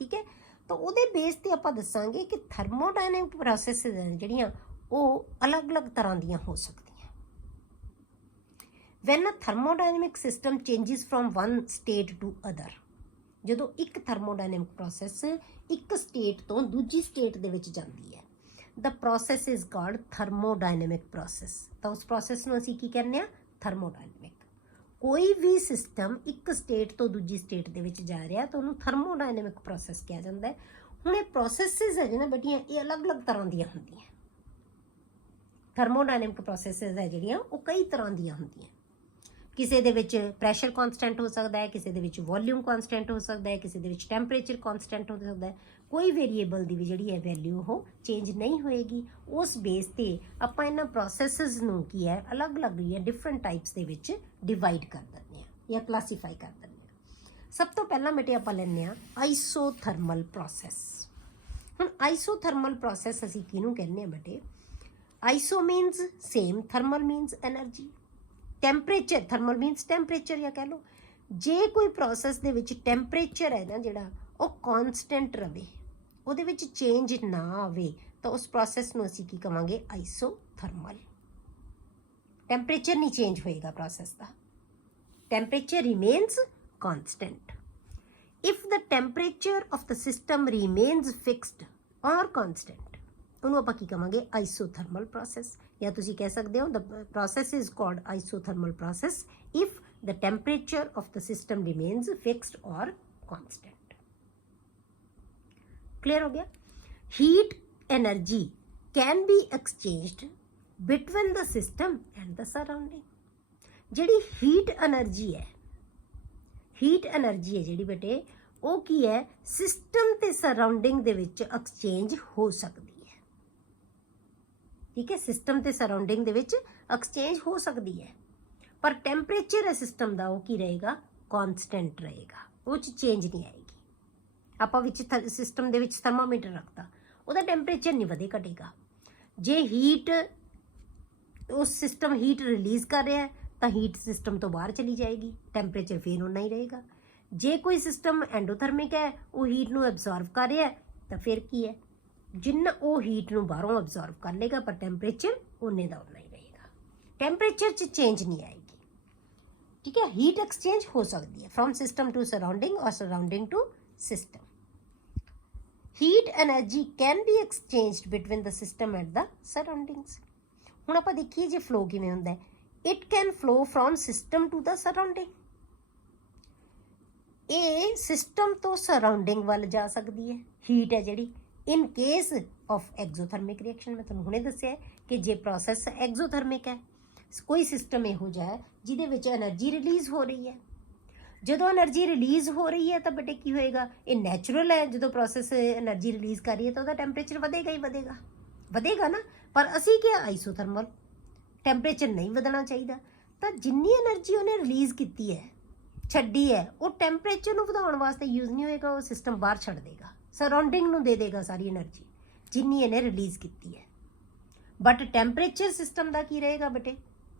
ਠੀਕ ਹੈ, ਤਾਂ ਉਹਦੇ ਬੇਸ ਤੇ ਆਪਾਂ ਦੱਸਾਂਗੇ ਕਿ ਥਰਮੋਡਾਇਨਿਕ ਪ੍ਰੋਸੈਸ ਜਿਹੜੀਆਂ ਉਹ ਅਲੱਗ-ਅਲੱਗ ਤਰ੍ਹਾਂ ਦੀਆਂ ਹੋ ਸਕਦੀਆਂ। When a thermodynamic system changes from one state to other, ਜਦੋਂ ਇੱਕ ਥਰਮੋਡਾਇਨਿਕ ਪ੍ਰੋਸੈਸ ਇੱਕ ਸਟੇਟ ਤੋਂ ਦੂਜੀ ਸਟੇਟ ਦੇ ਵਿੱਚ ਜਾਂਦੀ ਹੈ, the process is called thermodynamic process। ਤਾਂ ਉਸ ਪ੍ਰੋਸੈਸ ਨੂੰ ਅਸੀਂ ਕੀ ਕਹਿੰਦੇ ਆ, ਥਰਮੋਡਾਇਨਿਕ। ਕੋਈ ਵੀ ਸਿਸਟਮ ਇੱਕ ਸਟੇਟ ਤੋਂ ਦੂਜੀ ਸਟੇਟ ਦੇ ਵਿੱਚ ਜਾ ਰਿਹਾ ਤਾਂ ਉਹਨੂੰ ਥਰਮੋਡਾਇਨਿਕ ਪ੍ਰੋਸੈਸ ਕਿਹਾ ਜਾਂਦਾ ਹੈ। ਹੁਣ ਇਹ ਪ੍ਰੋਸੈਸਿਸ ਹੈ ਜਿਹੜੀਆਂ ਬੇਟੀਆਂ ਇਹ ਅਲੱਗ-ਅਲੱਗ ਤਰ੍ਹਾਂ ਦੀਆਂ ਹੁੰਦੀਆਂ। ਥਰਮੋਡਾਇਨਿਕ ਪ੍ਰੋਸੈਸਿਸ ਹੈ ਜਿਹੜੀਆਂ ਉਹ ਕਈ ਤਰ੍ਹਾਂ ਦੀਆਂ ਹੁੰਦੀਆਂ। ਕਿਸੇ ਦੇ ਵਿੱਚ ਪ੍ਰੈਸ਼ਰ ਕਾਂਸਟੈਂਟ ਹੋ ਸਕਦਾ ਹੈ, ਕਿਸੇ ਦੇ ਵਿੱਚ ਵੋਲਿਊਮ ਕਾਂਸਟੈਂਟ ਹੋ ਸਕਦਾ ਹੈ, ਕਿਸੇ ਦੇ ਵਿੱਚ ਟੈਂਪਰੇਚਰ ਕਾਂਸਟੈਂਟ ਹੋ ਸਕਦਾ ਹੈ। ਕੋਈ ਵੇਰੀਏਬਲ ਦੀ ਵੀ ਜਿਹੜੀ ਹੈ ਵੈਲਿਊ ਉਹ ਚੇਂਜ ਨਹੀਂ ਹੋਏਗੀ। ਉਸ ਬੇਸ ਤੇ ਆਪਾਂ ਇਹਨਾਂ ਪ੍ਰੋਸੈਸਿਸ ਨੂੰ ਕੀ ਹੈ ਅਲੱਗ-ਅਲੱਗ ਜਾਂ ਡਿਫਰੈਂਟ ਟਾਈਪਸ ਦੇ ਵਿੱਚ ਡਿਵਾਈਡ ਕਰ ਦਿੰਦੇ ਹਾਂ ਜਾਂ ਕਲਾਸੀਫਾਈ ਕਰ ਦਿੰਦੇ ਹਾਂ। ਸਭ ਤੋਂ ਪਹਿਲਾਂ ਬੇਟੇ ਆਪਾਂ ਲੈਂਦੇ ਹਾਂ ਆਈਸੋਥਰਮਲ ਪ੍ਰੋਸੈਸ। ਹੁਣ ਆਈਸੋਥਰਮਲ ਪ੍ਰੋਸੈਸ ਅਸੀਂ ਕਿਹਨੂੰ ਕਹਿੰਦੇ ਹਾਂ ਬੇਟੇ? Iso means same, thermal means energy, temperature, thermal means temperature ਜਾਂ ਕਹਿ ਲਓ ਜੇ ਕੋਈ ਪ੍ਰੋਸੈਸ ਦੇ ਵਿੱਚ ਟੈਂਪਰੇਚਰ ਹੈ ਨਾ ਜਿਹੜਾ ਉਹ ਕਾਂਸਟੈਂਟ ਰਵੇ, ਉਹਦੇ ਵਿੱਚ ਚੇਂਜ ਨਾ ਆਵੇ, ਤਾਂ ਉਸ ਪ੍ਰੋਸੈਸ ਨੂੰ ਅਸੀਂ ਕੀ ਕਵਾਂਗੇ? ਆਈਸੋਥਰਮਲ। ਟੈਂਪਰੇਚਰ ਨਹੀਂ ਚੇਂਜ ਹੋਏਗਾ ਪ੍ਰੋਸੈਸ ਦਾ, temperature remains constant. If the temperature of the system remains fixed ਔਰ ਕਾਂਸਟੈਂਟ, ਉਹਨੂੰ ਆਪਾਂ ਕੀ ਕਵਾਂਗੇ? Isothermal process. ਜਾਂ ਤੁਸੀਂ ਕਹਿ ਸਕਦੇ ਹੋ the process is called isothermal process if the temperature of the system remains fixed ਔਰ ਕਾਂਸਟੈਂਟ। क्लियर हो गया? Heat energy can be exchanged between the system and the surrounding. जिहड़ी हीट एनर्जी है जिहड़ी बेटे वो की है सिस्टम ते सराउंडिंग दे विच एक्सचेंज हो सकती है। ठीक है, सिस्टम ते सराउंडिंग दे विच एक्सचेंज हो सकती है, पर टैंपरेचर है सिस्टम दा वो की रहेगा? कॉन्सटेंट रहेगा, वो चेंज नहीं आएगी। ਆਪਾਂ ਵਿੱਚ ਸਿਸਟਮ ਦੇ ਵਿੱਚ ਥਰਮਾਮੀਟਰ ਰੱਖਤਾ, ਉਹਦਾ ਟੈਂਪਰੇਚਰ ਨਹੀਂ ਵਧੇ ਘਟੇਗਾ। ਜੇ ਹੀਟ ਉਸ ਸਿਸਟਮ ਹੀਟ ਰਿਲੀਜ਼ ਕਰ ਰਿਹਾ ਤਾਂ ਹੀਟ ਸਿਸਟਮ ਤੋਂ ਬਾਹਰ ਚਲੀ ਜਾਏਗੀ, ਟੈਂਪਰੇਚਰ ਫੇਰ ਉਨਾ ਹੀ ਰਹੇਗਾ। ਜੇ ਕੋਈ ਸਿਸਟਮ ਐਂਡੋਥਰਮਿਕ ਹੈ, ਉਹ ਹੀਟ ਨੂੰ ਐਬਜ਼ੌਰਵ ਕਰ ਰਿਹਾ ਤਾਂ ਫਿਰ ਕੀ ਹੈ? ਜਿੰਨਾ ਉਹ ਹੀਟ ਨੂੰ ਬਾਹਰੋਂ ਐਬਜ਼ੌਰਵ ਕਰ ਲੇਗਾ, ਪਰ ਟੈਂਪਰੇਚਰ ਉਨੇ ਦਾ ਉਨਾ ਹੀ ਰਹੇਗਾ, ਟੈਂਪਰੇਚਰ 'ਚ ਚੇਂਜ ਨਹੀਂ ਆਏਗੀ। ਠੀਕ ਹੈ, ਹੀਟ ਐਕਸਚੇਂਜ ਹੋ ਸਕਦੀ ਹੈ from system to surrounding or surrounding to system. Heat energy can be exchanged between the system and the surroundings. ਹੁਣ ਆਪਾਂ ਦੇਖੀਏ ਜੇ ਫਲੋ ਕਿਵੇਂ ਹੁੰਦਾ ਹੈ। It can flow from system to the surrounding. ਇਹ ਸਿਸਟਮ ਤੋਂ ਸਰਾਊਂਡਿੰਗ ਵੱਲ ਜਾ ਸਕਦੀ ਹੈ ਹੀਟ ਹੈ ਜਿਹੜੀ। ਇਨ ਕੇਸ ਆਫ ਐਗਜ਼ੋਥਰਮਿਕ ਰਿਐਕਸ਼ਨ, ਮੈਂ ਤੁਹਾਨੂੰ ਹੁਣੇ ਦੱਸਿਆ ਕਿ ਜੇ ਪ੍ਰੋਸੈਸ ਐਗਜ਼ੋਥਰਮਿਕ ਹੈ, ਕੋਈ ਸਿਸਟਮ ਇਹੋ ਜਿਹਾ ਹੈ ਜਿਹਦੇ ਵਿੱਚ એનર્ਜੀ ਰਿਲੀਜ਼ ਹੋ ਰਹੀ ਹੈ। ਜਦੋਂ એનર્ਜੀ ਰਿਲੀਜ਼ ਹੋ ਰਹੀ ਹੈ ਤਾਂ ਬੇਟੇ ਕੀ ਹੋਏਗਾ? ਇਹ ਨੈਚੁਰਲ ਹੈ, ਜਦੋਂ ਪ੍ਰੋਸੈਸ એનર્ਜੀ ਰਿਲੀਜ਼ ਕਰ ਰਹੀ ਹੈ ਤਾਂ ਉਹਦਾ ਟੈਂਪਰੇਚਰ ਵਧੇਗਾ ਹੀ ਵਧੇਗਾ ਨਾ। ਪਰ ਅਸੀਂ ਕਿਹਾ ਆਈਸੋਥਰਮਲ, ਟੈਂਪਰੇਚਰ ਨਹੀਂ ਵਧਣਾ ਚਾਹੀਦਾ। ਤਾਂ ਜਿੰਨੀ એનર્ਜੀ ਉਹਨੇ ਰਿਲੀਜ਼ ਕੀਤੀ ਹੈ, ਛੱਡੀ ਹੈ, ਉਹ ਟੈਂਪਰੇਚਰ ਨੂੰ ਵਧਾਉਣ ਵਾਸਤੇ ਯੂਜ਼ ਨਹੀਂ ਹੋਏਗਾ, ਉਹ ਸਿਸਟਮ ਬਾਹਰ ਛੱਡ ਦੇਗਾ, ਸਰਾਊਂਡਿੰਗ ਨੂੰ ਦੇ ਦੇਗਾ ਸਾਰੀ એનર્ਜੀ ਜਿੰਨੀ ਇਹਨੇ ਰਿਲੀਜ਼ ਕੀਤੀ ਹੈ। ਬਟ ਟੈਂਪਰੇਚਰ ਸਿਸਟਮ ਦਾ ਕੀ ਰਹੇਗਾ ਬੇਟੇ?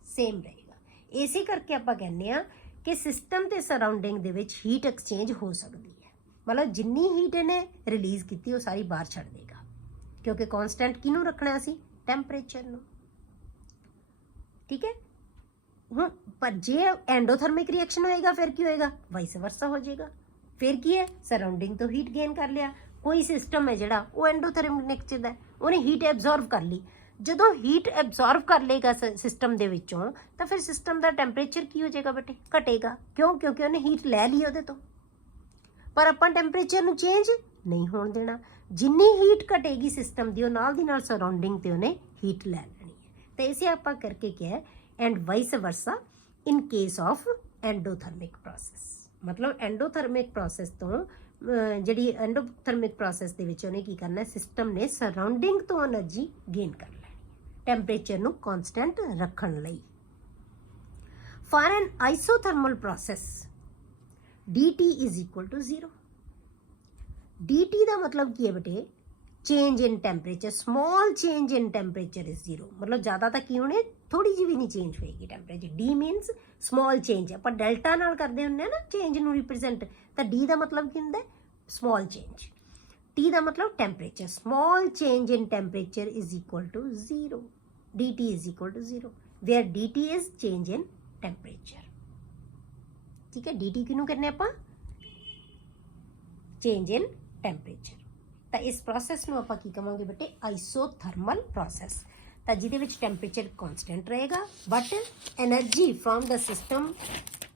ਸੇਮ ਰਹੇਗਾ। ਇਸੇ ਕਰਕੇ ਆਪਾਂ ਕਹਿੰਦੇ ਹਾਂ ਕਿ ਸਿਸਟਮ ਤੇ ਸਰਾਊਂਡਿੰਗ ਦੇ ਵਿੱਚ ਹੀਟ ਐਕਸਚੇਂਜ ਹੋ ਸਕਦੀ ਹੈ। मतलब जिन्नी हीट इन्हें रिलीज की वो सारी बाहर छड़ देगा, क्योंकि कॉन्स्टेंट किनू रखना असी, टैंपरेचर नू। ठीक है। हूँ पर जे एंडोथर्मिक रिएक्शन होएगा फिर की होएगा, वाइस वर्सा हो जाएगा। फिर की है, सराउंडिंग तो हीट गेन कर लिया। कोई सिस्टम है जिहड़ा वो एंडोथर्मिक नेचर दा, उन्हें हीट एब्जॉर्व कर ली। ਜਦੋਂ ਹੀਟ ਐਬਜ਼ॉर्व कर लेगा सिस्टम ਦੇ ਵਿੱਚੋਂ ਤਾਂ ਫਿਰ ਸਿਸਟਮ ਦਾ ਟੈਂਪਰੇਚਰ ਕੀ ਹੋ ਜਾਏਗਾ ਬੇਟੇ, ਘਟੇਗਾ। ਕਿਉਂ? ਕਿਉਂਕਿ ਉਹਨੇ ਹੀਟ ਲੈ ਲਈ ਉਹਦੇ ਤੋਂ। ਪਰ ਆਪਾਂ ਟੈਂਪਰੇਚਰ ਨੂੰ ਚੇਂਜ ਨਹੀਂ ਹੋਣ ਦੇਣਾ। ਜਿੰਨੀ ਹੀਟ ਘਟੇਗੀ ਸਿਸਟਮ ਦੀ, ਉਹ ਨਾਲ ਦੀ ਨਾਲ ਸਰਾਊਂਡਿੰਗ ਤੇ ਉਹਨੇ ਹੀਟ ਲੈ ਲੈਣੀ ਹੈ। ਤਾਂ ਇਸੇ ਆਪਾਂ ਕਰਕੇ ਕਿਹਾ and vice versa in case of endothermic process. ਮਤਲਬ ਐਂਡੋਥਰਮਿਕ ਪ੍ਰੋਸੈਸ ਤੋਂ ਜਿਹੜੀ ਐਂਡੋਥਰਮਿਕ ਪ੍ਰੋਸੈਸ ਦੇ ਵਿੱਚ ਉਹਨੇ ਕੀ ਕਰਨਾ, ਸਿਸਟਮ ਨੇ ਸਰਾਊਂਡਿੰਗ ਤੋਂ એનર્ਜੀ ਗੇਨ ਕਰ ਲੈਣੀ ਟੈਂਪਰੇਚਰ ਨੂੰ ਕਨਸਟੈਂਟ ਰੱਖਣ ਲਈ। For an isothermal process dt is equal to 0। dt ਦਾ ਮਤਲਬ ਕੀ ਹੈ ਬੇਟੇ, change in temperature, small change in temperature is 0। मतलब ज़्यादा तक की होने, थोड़ी जी भी नहीं चेंज होएगी टैंपरेचर। डी मीनस स्मॉल चेंज है, पर डेल्टा नाल करते होंगे ना चेंज नू रिप्रेजेंट, तो डी का मतलब की होंगे स्मॉल चेंज। टी का मतलब temperature, small change in temperature is equal to 0। D T is equal to 0 where D T is change in temperature. ठीक है। डी टी किनू कहने आपां, चेंज इन टैंपरेचर। ਤਾਂ ਇਸ ਪ੍ਰੋਸੈਸ ਨੂੰ ਆਪਾਂ ਕੀ ਕਵਾਂਗੇ ਬੇਟੇ, ਆਈਸੋਥਰਮਲ ਪ੍ਰੋਸੈਸ। ਤਾਂ ਜਿਹਦੇ ਵਿੱਚ ਟੈਂਪਰੇਚਰ ਕਨਸਟੈਂਟ ਰਹੇਗਾ, but energy from the system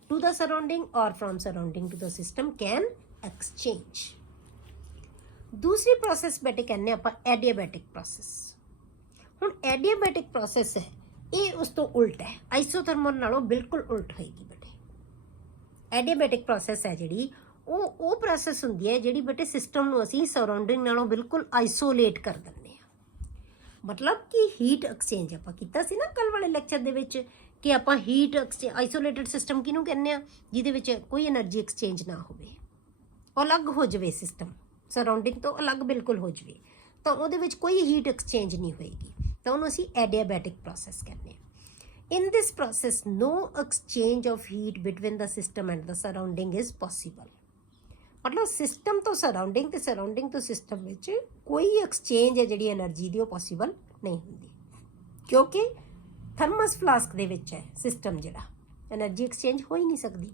to the surrounding ਔਰ from surrounding to the system can exchange. ਦੂਸਰੀ ਪ੍ਰੋਸੈਸ ਬੇਟੇ ਕਹਿੰਦੇ ਆਪਾਂ ਐਡੀਆਬੈਟਿਕ ਪ੍ਰੋਸੈਸ। ਹੁਣ ਐਡੀਆਬੈਟਿਕ ਪ੍ਰੋਸੈਸ ਹੈ, ਇਹ ਉਸ ਤੋਂ ਉਲਟ ਹੈ, ਆਈਸੋਥਰਮਲ ਨਾਲੋਂ ਬਿਲਕੁਲ ਉਲਟ ਹੋਏਗੀ ਬੇਟੇ। ਐਡੀਆਬੈਟਿਕ ਪ੍ਰੋਸੈਸ ਹੈ ਜਿਹੜੀ, ਉਹ ਪ੍ਰੋਸੈਸ ਹੁੰਦੀ ਹੈ ਜਿਹੜੀ ਬੇਟੇ ਸਿਸਟਮ ਨੂੰ ਅਸੀਂ ਸਰਾਊਂਡਿੰਗ ਨਾਲੋਂ ਬਿਲਕੁਲ ਆਈਸੋਲੇਟ ਕਰ ਦਿੰਦੇ ਹਾਂ। ਮਤਲਬ ਕਿ ਹੀਟ ਐਕਸਚੇਂਜ ਆਪਾਂ ਕੀਤਾ ਸੀ ਨਾ ਕੱਲ ਵਾਲੇ ਲੈਕਚਰ ਦੇ ਵਿੱਚ, ਕਿ ਆਪਾਂ ਹੀਟ ਆਈਸੋਲੇਟਡ ਸਿਸਟਮ ਕਿਹਨੂੰ ਕਹਿੰਦੇ ਆ, ਜਿਹਦੇ ਵਿੱਚ ਕੋਈ એનર્ਜੀ ਐਕਸਚੇਂਜ ਨਾ ਹੋਵੇ, ਅਲੱਗ ਹੋ ਜਾਵੇ ਸਿਸਟਮ, ਸਰਾਊਂਡਿੰਗ ਤੋਂ ਅਲੱਗ ਬਿਲਕੁਲ ਹੋ ਜਾਵੇ, ਤਾਂ ਉਹਦੇ ਵਿੱਚ ਕੋਈ ਹੀਟ ਐਕਸਚੇਂਜ ਨਹੀਂ ਹੋਏਗੀ, ਤਾਂ ਉਹਨੂੰ ਅਸੀਂ ਐਡੀਆਬੈਟਿਕ ਪ੍ਰੋਸੈਸ ਕਹਿੰਦੇ ਹਾਂ। In this process, no exchange of heat between the system and the surrounding is possible। मतलब सिस्टम तो सराउंडिंग ते सराउंडिंग तो सिस्टम में कोई एक्सचेंज है जी एनर्जी की पॉसीबल नहीं होंगी, क्योंकि थर्मस फ्लास्क दे विच है सिस्टम जिहड़ा, एनर्जी एक्सचेंज हो ही नहीं सकती।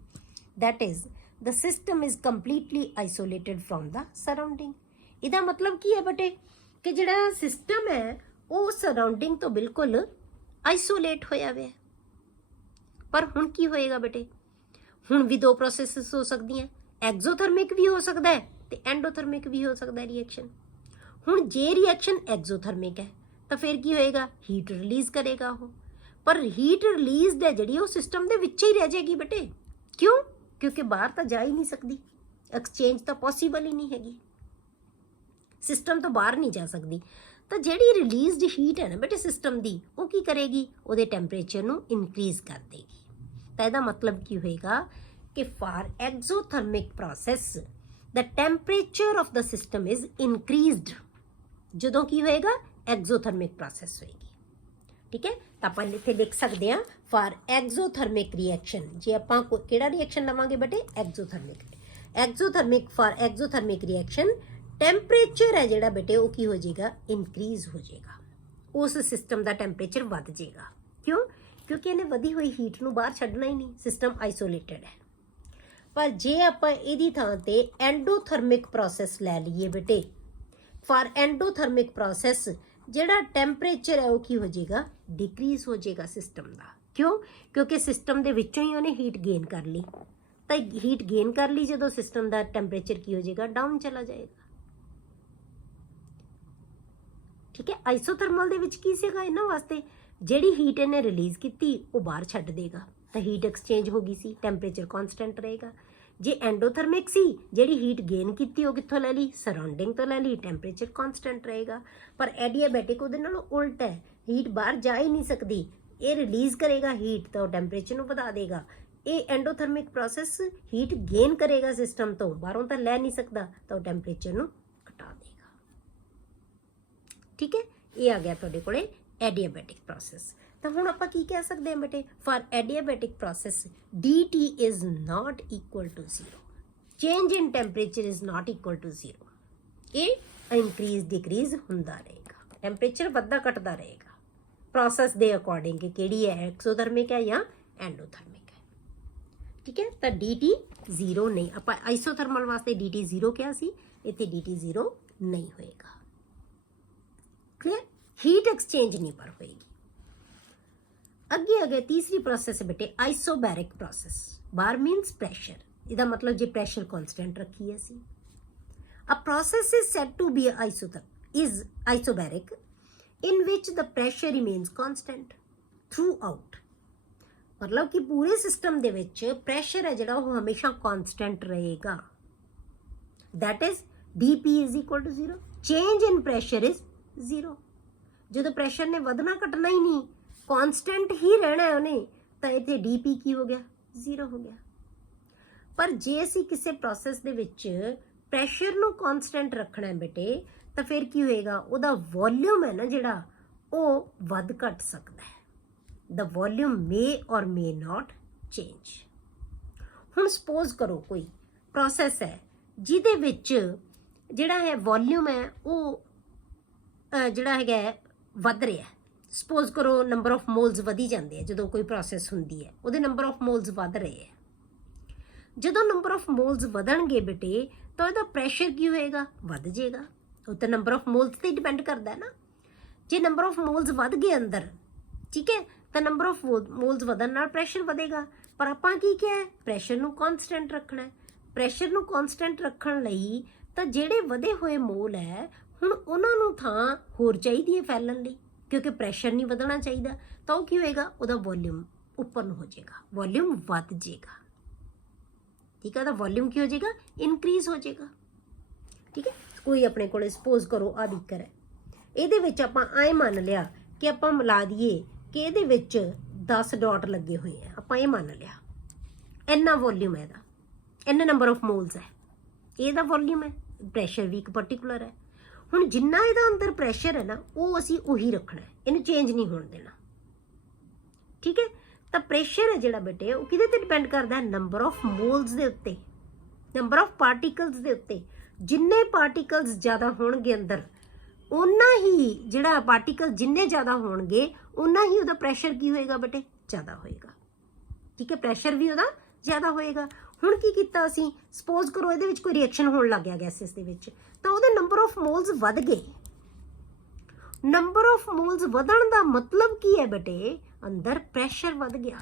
That is the system is completely isolated from the surrounding. इहदा मतलब की है बेटे कि जिहड़ा सिस्टम है वो सराउंडिंग तो बिल्कुल आइसोलेट होया हुआ है। पर हुण की होएगा बेटे, हुण भी दो प्रोसैसेस हो सकती हैं, ਐਗਜ਼ੋਥਰਮਿਕ ਵੀ ਹੋ ਸਕਦਾ ਹੈ ਤੇ ਐਂਡੋਥਰਮਿਕ ਵੀ ਹੋ ਸਕਦਾ ਹੈ ਰਿਐਕਸ਼ਨ। ਹੁਣ ਜੇ ਰਿਐਕਸ਼ਨ ਐਗਜ਼ੋਥਰਮਿਕ ਹੈ ਤਾਂ ਫਿਰ ਕੀ ਹੋਏਗਾ, ਹੀਟ ਰਿਲੀਜ਼ ਕਰੇਗਾ ਉਹ, ਪਰ ਹੀਟ ਰਿਲੀਜ਼ਡ ਹੈ ਜਿਹੜੀ ਉਹ ਸਿਸਟਮ ਦੇ ਵਿੱਚ ਹੀ ਰਹਿ ਜਾਏਗੀ ਬੇਟੇ। ਕਿਉਂ? ਕਿਉਂਕਿ ਬਾਹਰ ਤਾਂ ਜਾ ਹੀ ਨਹੀਂ ਸਕਦੀ, ਐਕਸਚੇਂਜ ਤਾਂ ਪੋਸੀਬਲ ਹੀ ਨਹੀਂ ਹੈਗੀ, ਸਿਸਟਮ ਤੋਂ ਬਾਹਰ ਨਹੀਂ ਜਾ ਸਕਦੀ। ਤਾਂ ਜਿਹੜੀ ਰਿਲੀਜ਼ਡ ਹੀਟ ਹੈ ਨਾ ਬੇਟੇ ਸਿਸਟਮ ਦੀ, ਉਹ ਕੀ ਕਰੇਗੀ, ਉਹਦੇ ਟੈਂਪਰੇਚਰ ਨੂੰ ਇਨਕਰੀਜ਼ ਕਰ ਦੇਗੀ। ਤਾਂ ਇਹਦਾ ਮਤਲਬ ਕੀ ਹੋਏਗਾ कि for exothermic process the temperature of the system is increased। ਜਦੋਂ ਕੀ ਹੋਏਗਾ, exothermic process ਹੋਏਗੀ। ਠੀਕ ਹੈ। ਤਾਂ ਆਪਾਂ ਇੱਥੇ ਲਿਖ ਸਕਦੇ ਹਾਂ for exothermic reaction। ਜੇ ਆਪਾਂ ਕਿਹੜਾ ਰਿਐਕਸ਼ਨ ਲਵਾਂਗੇ ਬੇਟੇ, exothermic for exothermic reaction temperature ਹੈ ਜਿਹੜਾ ਬੇਟੇ ਉਹ ਕੀ ਹੋ ਜਾਏਗਾ, ਇਨਕਰੀਜ਼ ਹੋ ਜਾਏਗਾ, ਉਸ ਸਿਸਟਮ ਦਾ ਟੈਂਪਰੇਚਰ ਵੱਧ ਜਾਏਗਾ। ਕਿਉਂ? ਕਿਉਂਕਿ ਇਹਨੇ ਵਧੀ ਹੋਈ ਹੀਟ ਨੂੰ ਬਾਹਰ ਛੱਡਣਾ ਹੀ ਨਹੀਂ, ਸਿਸਟਮ ਆਈਸੋਲੇਟਡ ਹੈ। पर जे आप इहदी थां ते एंडोथर्मिक प्रोसैस लै लीए बेटे, फॉर एंडोथर्मिक प्रोसैस जिहड़ा टैंपरेचर है वो की हो जाएगा, डिक्रीज हो जाएगा सिस्टम का। क्यों? क्योंकि सिस्टम दे विचों ही उन्हें हीट गेन कर ली, तो हीट गेन कर ली जो सिस्टम का टैंपरेचर की हो जाएगा, डाउन चला जाएगा। ठीक है। आइसोथर्मल दे विच की सीगा इन्हां वास्ते, जिहड़ी हीट इन्हें रिलीज़ की वो बाहर छड्ड देगा, तो हीट एक्सचेंज हो गई सी, टैंपरेचर कॉन्सटेंट रहेगा। जे एंडोथर्मिक सी, जिहड़ी हीट गेन की वो कित्थों लै ली, सराउंडिंग तो लै ली, टैंपरेचर कॉन्सटेंट रहेगा। पर एडियाबैटिक उहदे नालों उल्ट है, हीट बाहर जा ही नहीं सकती, ये रिलीज़ करेगा हीट तो टैंपरेचर नूं वधा देगा। ये एंडोथर्मिक प्रोसैस हीट गेन करेगा सिस्टम तो, बाहरों तो लै नहीं सकता, तो टैंपरेचर नूं घटा देगा। ठीक है। ये आ गया तुहाडे कोले एडियाबैटिक प्रोसैस। तो हुण आपां की कह सकते हैं बेटे, for adiabatic process D T is not equal to 0। Change in temperature is not equal to 0, ਇਹ ਇੰਕਰੀਜ਼ ਡਿਕਰੀਜ਼ ਹੁੰਦਾ ਰਹੇਗਾ, ਟੈਂਪਰੇਚਰ ਵੱਧਦਾ ਘਟਦਾ ਰਹੇਗਾ ਪ੍ਰੋਸੈਸ ਦੇ ਅਕੋਰਡਿੰਗ ਕਿ ਕਿਹੜੀ ਹੈ ਐਕਸੋਥਰਮਿਕ ਹੈ ਜਾਂ ਐਂਡੋਥਰਮਿਕ ਹੈ। ਠੀਕ ਹੈ, ਤਾਂ dt 0 ਨਹੀਂ, ਆਪਾਂ ਆਈਸੋਥਰਮਲ ਵਾਸਤੇ dt 0 ਕਿਹਾ ਸੀ, ਇੱਥੇ dt 0 ਨਹੀਂ ਹੋਏਗਾ। ਕਲੀਅਰ, ਹੀਟ ਐਕਸਚੇਂਜ ਨਹੀਂ ਪਰ ਹੋਏਗੀ। ਅੱਗੇ ਤੀਸਰੀ ਪ੍ਰੋਸੈਸ ਹੈ ਬੇਟੇ ਆइसोबैरिक ਪ੍ਰੋਸੈਸ। ਬਾਰ ਮੀਨਸ ਪ੍ਰੈਸ਼ਰ, ਇਹਦਾ ਮਤਲਬ ਜੇ ਪ੍ਰੈਸ਼ਰ ਕਨਸਟੈਂਟ ਰੱਖੀਏ ਅਸੀਂ। A process is said to be isobaric in which the pressure remains constant throughout, ਮਤਲਬ ਕਿ ਪੂਰੇ ਸਿਸਟਮ ਦੇ ਵਿੱਚ ਪ੍ਰੈਸ਼ਰ ਹੈ ਜਿਹੜਾ ਉਹ ਹਮੇਸ਼ਾ ਕਾਂਸਟੈਂਟ ਰਹੇਗਾ। that is dp is equal to 0, change in pressure is 0। ਜਦੋਂ ਪ੍ਰੈਸ਼ਰ ਨੇ ਵਧਣਾ ਘਟਣਾ ਹੀ ਨਹੀਂ, ਕਾਂਸਟੈਂਟ ਹੀ ਰਹਿਣਾ ਹੈ ਉਹਨੇ, ਤਾਂ ਇੱਥੇ ਡੀਪੀ ਕੀ ਹੋ ਗਿਆ, 0 ਹੋ ਗਿਆ। ਪਰ ਜੇ ਅਸੀਂ ਕਿਸੇ ਪ੍ਰੋਸੈਸ ਦੇ ਵਿੱਚ ਪ੍ਰੈਸ਼ਰ ਨੂੰ ਕਾਂਸਟੈਂਟ ਰੱਖਣਾ ਹੈ ਬੇਟੇ, ਤਾਂ ਫਿਰ ਕੀ ਹੋਏਗਾ, ਉਹਦਾ ਵੋਲਿਊਮ ਹੈ ਨਾ ਜਿਹੜਾ ਉਹ ਵੱਧ ਘਟ ਸਕਦਾ ਹੈ। ਦ ਵੋਲਿਊਮ ਮੇ ਔਰ ਮੇ ਨਾਟ ਚੇਂਜ। ਹੁਣ ਸਪੋਜ਼ ਕਰੋ ਕੋਈ ਪ੍ਰੋਸੈਸ ਹੈ ਜਿਹਦੇ ਵਿੱਚ ਜਿਹੜਾ ਹੈ ਵੋਲਿਊਮ ਹੈ ਉਹ ਜਿਹੜਾ ਹੈਗਾ ਵੱਧ ਰਿਹਾ। ਸਪੋਜ਼ ਕਰੋ ਨੰਬਰ ਆਫ ਮੋਲਸ ਵਧੀ ਜਾਂਦੇ ਆ, ਜਦੋਂ ਕੋਈ ਪ੍ਰੋਸੈਸ ਹੁੰਦੀ ਹੈ ਉਹਦੇ ਨੰਬਰ ਆਫ ਮੋਲਸ ਵੱਧ ਰਹੇ ਆ। ਜਦੋਂ ਨੰਬਰ ਆਫ ਮੋਲਸ ਵਧਣਗੇ ਬੇਟੇ ਤਾਂ ਉਹਦਾ ਪ੍ਰੈਸ਼ਰ ਕੀ ਹੋਏਗਾ, ਵੱਧ ਜਾਏਗਾ। ਉਹ ਤਾਂ ਨੰਬਰ ਆਫ ਮੋਲਸ ਤੇ ਡਿਪੈਂਡ ਕਰਦਾ ਹੈ ਨਾ। ਜੇ ਨੰਬਰ ਆਫ ਮੋਲਸ ਵੱਧ ਗਏ ਅੰਦਰ, ਠੀਕ ਹੈ, ਤਾਂ ਨੰਬਰ ਆਫ ਮੋਲਸ ਵਧਣ ਨਾਲ ਪ੍ਰੈਸ਼ਰ ਵਧੇਗਾ। ਪਰ ਆਪਾਂ ਕੀ ਕਿਹਾ ਹੈ, ਪ੍ਰੈਸ਼ਰ ਨੂੰ ਕਾਂਸਟੈਂਟ ਰੱਖਣਾ ਹੈ। ਪ੍ਰੈਸ਼ਰ ਨੂੰ ਕਾਂਸਟੈਂਟ ਰੱਖਣ ਲਈ ਤਾਂ ਜਿਹੜੇ ਵਧੇ ਹੋਏ ਮੋਲ ਹੈ ਹੁਣ ਉਹਨਾਂ ਨੂੰ ਥਾਂ ਹੋਰ ਚਾਹੀਦੀ ਹੈ ਫੈਲਣ ਲਈ, ਕਿਉਂਕਿ ਪ੍ਰੈਸ਼ਰ ਨਹੀਂ ਵਧਣਾ ਚਾਹੀਦਾ। ਤਾਂ ਉਹ ਕੀ ਹੋਏਗਾ, ਉਹਦਾ ਵੋਲਿਊਮ ਉੱਪਰ ਨੂੰ ਹੋ ਜਾਏਗਾ, ਵੋਲਿਊਮ ਵੱਧ ਜਾਏਗਾ। ਠੀਕ ਹੈ, ਤਾਂ ਵੋਲਿਊਮ ਕੀ ਹੋ ਜਾਏਗਾ, ਇਨਕਰੀਜ਼ ਹੋ ਜਾਏਗਾ। ਠੀਕ ਹੈ, ਕੋਈ ਆਪਣੇ ਕੋਲੇ ਸਪੋਜ਼ ਕਰੋ ਆ ਬੀਕਰ ਹੈ, ਇਹਦੇ ਵਿੱਚ ਆਪਾਂ ਐ ਮੰਨ ਲਿਆ ਕਿ ਆਪਾਂ ਮਿਲਾ ਦਈਏ ਕਿ ਇਹਦੇ ਵਿੱਚ 10 ਡਾਟ ਲੱਗੇ ਹੋਏ ਆ, ਆਪਾਂ ਇਹ ਮੰਨ ਲਿਆ ਇੰਨਾ ਵੋਲਿਊਮ ਹੈ ਇਹਦਾ, ਇੰਨਾ ਨੰਬਰ ਆਫ ਮੋਲਸ ਹੈ, ਇਹਦਾ ਵੋਲਿਊਮ ਹੈ। ਪ੍ਰੈਸ਼ਰ ਵੀ ਇੱਕ ਪਰਟੀਕੂਲਰ ਹੈ। ਹੁਣ ਜਿੰਨਾ ਇਹਦਾ ਅੰਦਰ ਪ੍ਰੈਸ਼ਰ ਹੈ ਨਾ ਉਹ ਅਸੀਂ ਉਹੀ ਰੱਖਣਾ ਹੈ, ਇਹਨੂੰ ਚੇਂਜ ਨਹੀਂ ਹੋਣ ਦੇਣਾ। ਠੀਕ ਹੈ, ਤਾਂ ਪ੍ਰੈਸ਼ਰ ਹੈ ਜਿਹੜਾ ਬੇਟੇ ਉਹ ਕਿਹਦੇ ਤੇ ਡਿਪੈਂਡ ਕਰਦਾ ਹੈ, ਨੰਬਰ ਆਫ ਮੋਲਸ ਦੇ ਉੱਤੇ, ਨੰਬਰ ਆਫ ਪਾਰਟੀਕਲਸ ਦੇ ਉੱਤੇ। ਜਿੰਨੇ ਪਾਰਟੀਕਲਸ ਜ਼ਿਆਦਾ ਹੋਣਗੇ ਅੰਦਰ, ਓਨਾ ਹੀ ਜਿਹੜਾ ਪਾਰਟੀਕਲ ਜਿੰਨੇ ਜ਼ਿਆਦਾ ਹੋਣਗੇ ਓਨਾ ਹੀ ਉਹਦਾ ਪ੍ਰੈਸ਼ਰ ਕੀ ਹੋਏਗਾ ਬੇਟੇ, ਜ਼ਿਆਦਾ ਹੋਏਗਾ। ਠੀਕ ਹੈ, ਪ੍ਰੈਸ਼ਰ ਵੀ ਉਹਦਾ ਜ਼ਿਆਦਾ ਹੋਏਗਾ। ਹੁਣ ਕੀ ਕੀਤਾ ਅਸੀਂ, ਸਪੋਜ਼ ਕਰੋ ਇਹਦੇ ਵਿੱਚ ਕੋਈ ਰਿਐਕਸ਼ਨ ਹੋਣ ਲੱਗ ਗਿਆ ਗੈਸਿਸ ਦੇ ਵਿੱਚ, ਤਾਂ ਉਹਦੇ ਨੰਬਰ ਆਫ ਮੋਲਸ ਵੱਧ ਗਏ। ਨੰਬਰ ਆਫ ਮੋਲਸ ਵਧਣ ਦਾ ਮਤਲਬ ਕੀ ਹੈ ਬੇਟੇ, ਅੰਦਰ ਪ੍ਰੈਸ਼ਰ ਵੱਧ ਗਿਆ।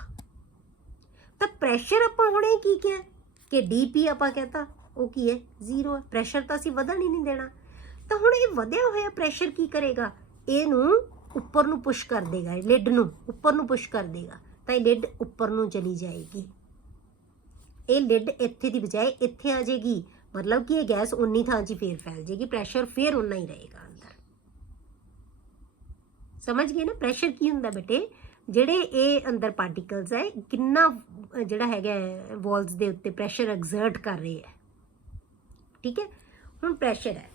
ਤਾਂ ਪ੍ਰੈਸ਼ਰ ਆਪਾਂ ਹੁਣੇ ਕੀ ਕਿਹਾ ਕਿ ਡੀਪੀ ਆਪਾਂ ਕਹਤਾ ਉਹ ਕੀ ਹੈ, 0 ਹੈ। ਪ੍ਰੈਸ਼ਰ ਤਾਂ ਅਸੀਂ ਵਧਣ ਹੀ ਨਹੀਂ ਦੇਣਾ। ਤਾਂ ਹੁਣ ਇਹ ਵਧਿਆ ਹੋਇਆ ਪ੍ਰੈਸ਼ਰ ਕੀ ਕਰੇਗਾ, ਇਹਨੂੰ ਉੱਪਰ ਨੂੰ ਪੁਸ਼ ਕਰ ਦੇਗਾ, ਲਿਡ ਨੂੰ ਉੱਪਰ ਨੂੰ ਪੁਸ਼ ਕਰ ਦੇਗਾ, ਤਾਂ ਇਹ ਲਿਡ ਉੱਪਰ ਨੂੰ ਚਲੀ ਜਾਏਗੀ। ਇਹ ਲਿਡ ਇੱਥੇ ਦੀ ਬਜਾਏ ਇੱਥੇ ਆ ਜਾਏਗੀ, ਮਤਲਬ ਕਿ ਇਹ ਗੈਸ ਉਨੀ ਥਾਂ 'ਚ ਫੇਰ ਫੈਲ ਜਾਏਗੀ, ਪ੍ਰੈਸ਼ਰ ਫੇਰ ਉਨਾ ਹੀ ਰਹੇਗਾ ਅੰਦਰ। ਸਮਝ ਗਏ ਨਾ, ਪ੍ਰੈਸ਼ਰ ਕੀ ਹੁੰਦਾ ਬੇਟੇ, ਜਿਹੜੇ ਇਹ ਅੰਦਰ ਪਾਰਟੀਕਲਸ ਹੈ ਕਿੰਨਾ ਜਿਹੜਾ ਹੈਗਾ ਵਾਲਸ ਦੇ ਉੱਤੇ ਪ੍ਰੈਸ਼ਰ ਐਗਜ਼ਰਟ ਕਰ ਰਹੇ ਹੈ। ਠੀਕ ਹੈ, ਹੁਣ ਪ੍ਰੈਸ਼ਰ ਹੈ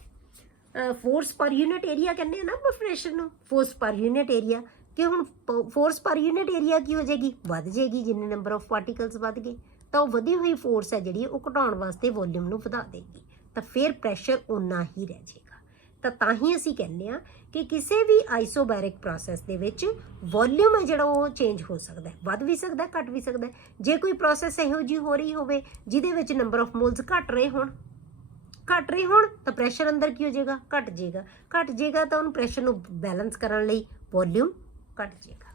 ਫੋਰਸ ਪਰ ਯੂਨਿਟ ਏਰੀਆ ਕਹਿੰਦੇ ਆ ਨਾ ਆਪਾਂ ਪ੍ਰੈਸ਼ਰ ਨੂੰ, ਫੋਰਸ ਪਰ ਯੂਨਿਟ ਏਰੀਆ। ਕਿ ਹੁਣ ਫੋਰਸ ਪਰ ਯੂਨਿਟ ਏਰੀਆ ਕੀ ਹੋ ਜਾਏਗੀ, ਵੱਧ ਜਾਏਗੀ। ਜਿੰਨੇ ਨੰਬਰ ਆਫ ਪਾਰਟੀਕਲਸ ਵੱਧ ਗਏ ਤਾਂ ਉਹ ਵਧੀ ਹੋਈ ਫੋਰਸ ਹੈ ਜਿਹੜੀ ਉਹ ਘਟਾਉਣ ਵਾਸਤੇ ਵੋਲਿਊਮ ਨੂੰ ਵਧਾ ਦੇਗੀ, ਤਾਂ ਫਿਰ ਪ੍ਰੈਸ਼ਰ ਉਨਾ ਹੀ ਰਹਿ ਜਾਏਗਾ। ਤਾਂ ਹੀ ਅਸੀਂ ਕਹਿੰਦੇ ਆ ਕਿ ਕਿਸੇ ਵੀ ਆइसोबैरिक ਪ੍ਰੋਸੈਸ ਦੇ ਵਿੱਚ ਵੋਲਿਊਮ ਹੈ ਜਿਹੜਾ ਉਹ ਚੇਂਜ ਹੋ ਸਕਦਾ ਹੈ, ਵੱਧ ਵੀ ਸਕਦਾ, ਘਟ ਵੀ ਸਕਦਾ। ਜੇ ਕੋਈ ਪ੍ਰੋਸੈਸ ਇਹੋ ਜਿਹੀ ਹੋ ਰਹੀ ਹੋਵੇ ਜਿਹਦੇ ਵਿੱਚ ਨੰਬਰ ਆਫ ਮੋਲਸ ਘਟ ਰਹੇ ਹੋਣ ਤਾਂ ਪ੍ਰੈਸ਼ਰ ਅੰਦਰ ਕੀ ਹੋ ਜਾਏਗਾ, ਘਟ ਜਾਏਗਾ। ਤਾਂ ਉਹਨੂੰ ਪ੍ਰੈਸ਼ਰ ਨੂੰ ਬੈਲੈਂਸ ਕਰਨ ਲਈ ਵੋਲਿਊਮ ਘਟ ਜਾਏਗਾ,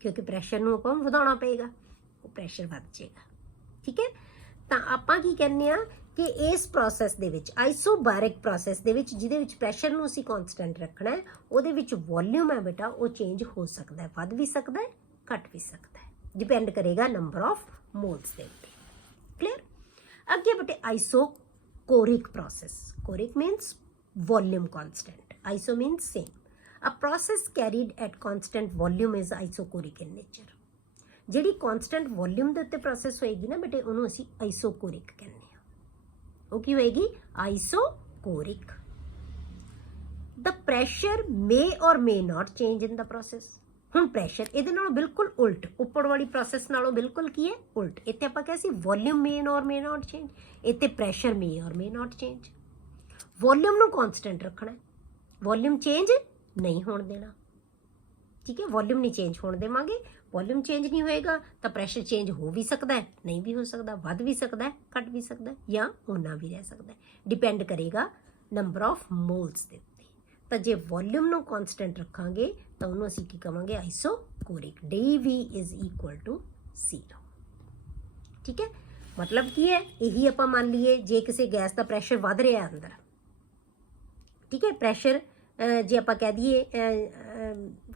ਕਿਉਂਕਿ ਪ੍ਰੈਸ਼ਰ ਨੂੰ ਆਪਾਂ ਵਧਾਉਣਾ ਪਏਗਾ, ਉਹ ਪ੍ਰੈਸ਼ਰ ਵੱਧ ਜਾਏਗਾ। ਠੀਕ ਹੈ, ਤਾਂ ਆਪਾਂ ਕੀ ਕਹਿੰਦੇ ਆ ਕਿ ਇਸ ਪ੍ਰੋਸੈਸ ਦੇ ਵਿੱਚ ਆइसोबैरिक ਪ੍ਰੋਸੈਸ ਦੇ ਵਿੱਚ ਜਿਹਦੇ ਵਿੱਚ ਪ੍ਰੈਸ਼ਰ ਨੂੰ ਅਸੀਂ ਕਾਂਸਟੈਂਟ ਰੱਖਣਾ ਹੈ, ਉਹਦੇ ਵਿੱਚ ਵੋਲਿਊਮ ਹੈ ਬੇਟਾ ਉਹ ਚੇਂਜ ਹੋ ਸਕਦਾ ਹੈ, ਵੱਧ ਵੀ ਸਕਦਾ ਹੈ, ਘਟ ਵੀ ਸਕਦਾ ਹੈ, ਡਿਪੈਂਡ ਕਰੇਗਾ ਨੰਬਰ ਆਫ ਮੋਲਸ ਦੇ ਉੱਤੇ। ਕਲੀਅਰ। ਅੱਗੇ ਬੇਟੇ isochoric process। कोरिक means volume constant, iso means same। A process carried at constant volume is isochoric in nature। ਜਿਹੜੀ constant volume ਦੇ ਉੱਤੇ process ਹੋਏਗੀ ਨਾ ਬੇਟੇ ਉਹਨੂੰ ਅਸੀਂ isochoric ਕਹਿੰਦੇ ਹਾਂ। ਉਹ ਕੀ ਹੋਏਗੀ, isochoric। The pressure may or may not change in the process। ਹੁਣ ਪ੍ਰੈਸ਼ਰ ਇਹਦੇ ਨਾਲੋਂ ਬਿਲਕੁਲ ਉਲਟ, ਉੱਪਰ ਵਾਲੀ ਪ੍ਰੋਸੈਸ ਨਾਲੋਂ ਬਿਲਕੁਲ ਕੀ ਹੈ, ਉਲਟ। ਇੱਥੇ ਆਪਾਂ ਕਿਹਾ ਸੀ ਵੋਲਿਊਮ ਮੇਨ ਔਰ ਮੇ ਨਾਟ ਚੇਂਜ, ਇੱਥੇ ਪ੍ਰੈਸ਼ਰ ਮੇ ਔਰ ਮੇ ਨਾਟ ਚੇਂਜ। ਵੋਲਿਊਮ ਨੂੰ ਕੌਨਸਟੈਂਟ ਰੱਖਣਾ, ਵੋਲਿਊਮ ਚੇਂਜ ਨਹੀਂ ਹੋਣ ਦੇਣਾ, ਠੀਕ ਹੈ। ਵੋਲਿਊਮ ਨਹੀਂ ਚੇਂਜ ਹੋਣ ਦੇਵਾਂਗੇ, ਵੋਲਿਊਮ ਚੇਂਜ ਨਹੀਂ ਹੋਏਗਾ ਤਾਂ ਪ੍ਰੈਸ਼ਰ ਚੇਂਜ ਹੋ ਵੀ ਸਕਦਾ ਹੈ, ਨਹੀਂ ਵੀ ਹੋ ਸਕਦਾ, ਵੱਧ ਵੀ ਸਕਦਾ ਹੈ, ਘਟ ਵੀ ਸਕਦਾ ਹੈ, ਜਾਂ ਓਨਾ ਵੀ ਰਹਿ ਸਕਦਾ ਹੈ, ਡਿਪੈਂਡ ਕਰੇਗਾ ਨੰਬਰ ਆਫ ਮੋਲਸ ਦੇ ਉੱਤੇ। ਤਾਂ ਜੇ ਵੋਲਿਊਮ ਨੂੰ ਕੌਨਸਟੈਂਟ ਰੱਖਾਂਗੇ ਤਾਂ ਉਹਨੂੰ ਅਸੀਂ ਕੀ ਕਵਾਂਗੇ, ਆਈਸੋਕੋਰਿਕ, dV ਇਜ਼ ਇਕੁਅਲ ਟੂ 0, ਠੀਕ ਹੈ। ਮਤਲਬ ਕੀ ਹੈ, ਇਹੀ ਆਪਾਂ ਮੰਨ ਲਈਏ ਜੇ ਕਿਸੇ ਗੈਸ ਦਾ ਪ੍ਰੈਸ਼ਰ ਵੱਧ ਰਿਹਾ ਅੰਦਰ, ਠੀਕ ਹੈ, ਪ੍ਰੈਸ਼ਰ ਜੇ ਆਪਾਂ ਕਹਿ ਦਈਏ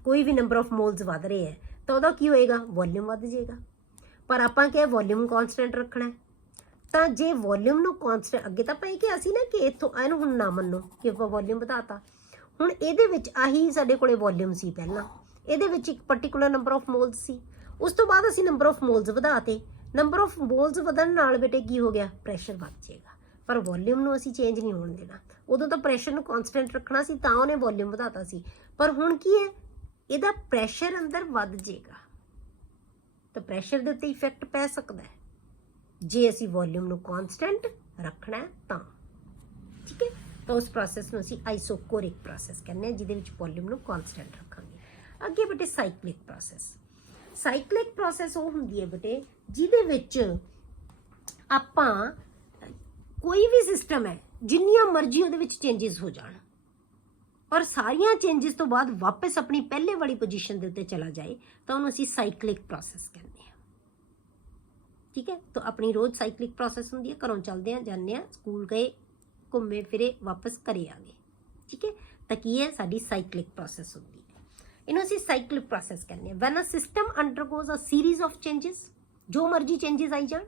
ਕੋਈ ਵੀ ਨੰਬਰ ਆਫ ਮੋਲਸ ਵੱਧ ਰਹੇ ਹੈ ਤਾਂ ਉਹਦਾ ਕੀ ਹੋਏਗਾ, ਵੋਲਿਊਮ ਵੱਧ ਜਾਏਗਾ। ਪਰ ਆਪਾਂ ਕਿਹਾ ਵੋਲਿਊਮ ਕੌਨਸਟੈਂਟ ਰੱਖਣਾ, ਤਾਂ ਜੇ ਵੋਲਿਊਮ ਨੂੰ ਕੌਨਸਟੈਂਟ, ਅੱਗੇ ਤਾਂ ਆਪਾਂ ਇਹ ਕਿਹਾ ਸੀ ਨਾ ਕਿ ਇੱਥੋਂ ਇਹਨੂੰ ਹੁਣ ਨਾ ਮੰਨੋ ਕਿ ਆਪਾਂ ਵੋਲਿਊਮ ਵਧਾਤਾ। ਹੁਣ ਇਹਦੇ ਵਿੱਚ ਆਹੀ ਸਾਡੇ ਕੋਲੇ ਵੋਲਿਊਮ ਸੀ ਪਹਿਲਾਂ, ਇਹਦੇ ਵਿੱਚ ਇੱਕ ਪਰਟੀਕੂਲਰ ਨੰਬਰ ਆਫ ਮੋਲਸ ਸੀ, ਉਸ ਤੋਂ ਬਾਅਦ ਅਸੀਂ ਨੰਬਰ ਆਫ ਮੋਲਸ ਵਧਾਤੇ। ਨੰਬਰ ਆਫ ਮੋਲਸ ਵਧਣ ਨਾਲ ਬੇਟੇ ਕੀ ਹੋ ਗਿਆ, ਪ੍ਰੈਸ਼ਰ ਵੱਧ ਜਾਏਗਾ। ਪਰ ਵੋਲਿਊਮ ਨੂੰ ਅਸੀਂ ਚੇਂਜ ਨਹੀਂ ਹੋਣ ਦੇਣਾ। ਉਦੋਂ ਤਾਂ ਪ੍ਰੈਸ਼ਰ ਨੂੰ ਕੌਨਸਟੈਂਟ ਰੱਖਣਾ ਸੀ ਤਾਂ ਉਹਨੇ ਵੋਲਿਊਮ ਵਧਾਤਾ ਸੀ, ਪਰ ਹੁਣ ਕੀ ਹੈ, ਇਹਦਾ ਪ੍ਰੈਸ਼ਰ ਅੰਦਰ ਵੱਧ ਜਾਏਗਾ ਤਾਂ ਪ੍ਰੈਸ਼ਰ ਦੇ ਉੱਤੇ ਇਫੈਕਟ ਪੈ ਸਕਦਾ ਹੈ ਜੇ ਅਸੀਂ ਵੋਲਿਊਮ ਨੂੰ ਕੌਨਸਟੈਂਟ ਰੱਖਣਾ ਤਾਂ, ਠੀਕ ਹੈ। ਤਾਂ ਉਸ ਪ੍ਰੋਸੈਸ ਨੂੰ ਅਸੀਂ ਆਈਸੋਕੋਰਿਕ ਪ੍ਰੋਸੈਸ ਕਹਿੰਦੇ ਹਾਂ, ਜਿਹਦੇ ਵਿੱਚ ਵੋਲਿਊਮ ਨੂੰ ਕੌਨਸਟੈਂਟ ਰੱਖਾਂਗੇ। ਅੱਗੇ ਬੇਟੇ ਸਾਈਕਲਿਕ ਪ੍ਰੋਸੈਸ। ਸਾਈਕਲਿਕ ਪ੍ਰੋਸੈਸ ਉਹ ਹੁੰਦੀ ਹੈ ਬੇਟੇ ਜਿਹਦੇ ਵਿੱਚ ਆਪਾਂ ਕੋਈ ਵੀ ਸਿਸਟਮ ਹੈ, ਜਿੰਨੀਆਂ ਮਰਜ਼ੀ ਉਹਦੇ ਵਿੱਚ ਚੇਂਜਸ ਹੋ ਜਾਣ, ਪਰ ਸਾਰੀਆਂ ਚੇਂਜਸ ਤੋਂ ਬਾਅਦ ਵਾਪਸ ਆਪਣੀ ਪਹਿਲੇ ਵਾਲੀ ਪੋਜੀਸ਼ਨ ਦੇ ਉੱਤੇ ਚਲਾ ਜਾਏ ਤਾਂ ਉਹਨੂੰ ਅਸੀਂ ਸਾਈਕਲਿਕ ਪ੍ਰੋਸੈਸ ਕਹਿੰਦੇ ਹਾਂ, ਠੀਕ ਹੈ। ਤਾਂ ਆਪਣੀ ਰੋਜ਼ ਸਾਈਕਲਿਕ ਪ੍ਰੋਸੈਸ ਹੁੰਦੀ ਹੈ, ਘਰੋਂ ਚੱਲਦੇ ਹਾਂ, ਜਾਂਦੇ ਹਾਂ, ਸਕੂਲ ਗਏ, ਘੁੰਮੇ ਫਿਰੇ, ਵਾਪਸ ਘਰੇ ਆ ਗਏ, ਠੀਕ ਹੈ। ਤਾਂ ਕੀ ਹੈ, ਸਾਡੀ ਸਾਈਕਲਿਕ ਪ੍ਰੋਸੈਸ ਹੁੰਦੀ ਹੈ, ਇਹਨੂੰ ਅਸੀਂ ਸਾਈਕਲਿਕ ਪ੍ਰੋਸੈਸ ਕਹਿੰਦੇ ਹਾਂ। When a system undergoes a series of changes, ਜੋ ਮਰਜ਼ੀ ਚੇਂਜਸ ਆਈ ਜਾਣ,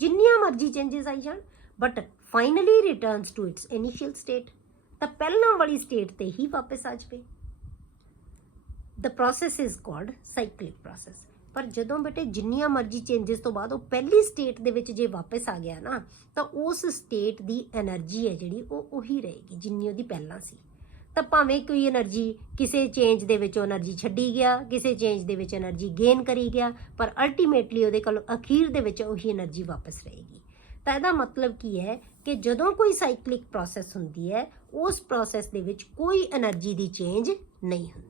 ਜਿੰਨੀਆਂ ਮਰਜ਼ੀ ਚੇਂਜਸ ਆਈ ਜਾਣ, but finally returns to its initial state, ਤਾਂ ਪਹਿਲਾਂ ਵਾਲੀ ਸਟੇਟ ਤੇ ਹੀ ਵਾਪਸ ਆ ਜਾਵੇ, the process is called cyclic process. ਪਰ ਜਦੋਂ ਬੇਟੇ ਜਿੰਨੀਆਂ ਮਰਜ਼ੀ ਚੇਂਜਸ ਤੋਂ ਬਾਅਦ ਉਹ ਪਹਿਲੀ ਸਟੇਟ ਦੇ ਵਿੱਚ ਜੇ ਵਾਪਸ ਆ ਗਿਆ ਨਾ, ਤਾਂ ਉਸ ਸਟੇਟ ਦੀ એનર્ਜੀ ਹੈ ਜਿਹੜੀ ਉਹ ਉਹੀ ਰਹੇਗੀ ਜਿੰਨੀ ਉਹਦੀ ਪਹਿਲਾਂ ਸੀ। ਤਾਂ ਭਾਵੇਂ ਕੋਈ એનર્ਜੀ ਕਿਸੇ ਚੇਂਜ ਦੇ ਵਿੱਚ એનર્ਜੀ ਛੱਡੀ ਗਿਆ, ਕਿਸੇ ਚੇਂਜ ਦੇ ਵਿੱਚ એનર્ਜੀ ਗੇਨ ਕਰੀ ਗਿਆ, ਪਰ ਅਲਟੀਮੇਟਲੀ ਉਹਦੇ ਕੋਲ ਅਖੀਰ ਦੇ ਵਿੱਚ ਉਹੀ એનર્ਜੀ ਵਾਪਸ ਰਹੇਗੀ। ਤਾਂ ਇਹਦਾ ਮਤਲਬ ਕੀ ਹੈ ਕਿ ਜਦੋਂ ਕੋਈ ਸਾਈਕਲਿਕ ਪ੍ਰੋਸੈਸ ਹੁੰਦੀ ਹੈ, ਉਸ ਪ੍ਰੋਸੈਸ ਦੇ ਵਿੱਚ ਕੋਈ એનર્ਜੀ ਦੀ ਚੇਂਜ ਨਹੀਂ ਹੁੰਦੀ।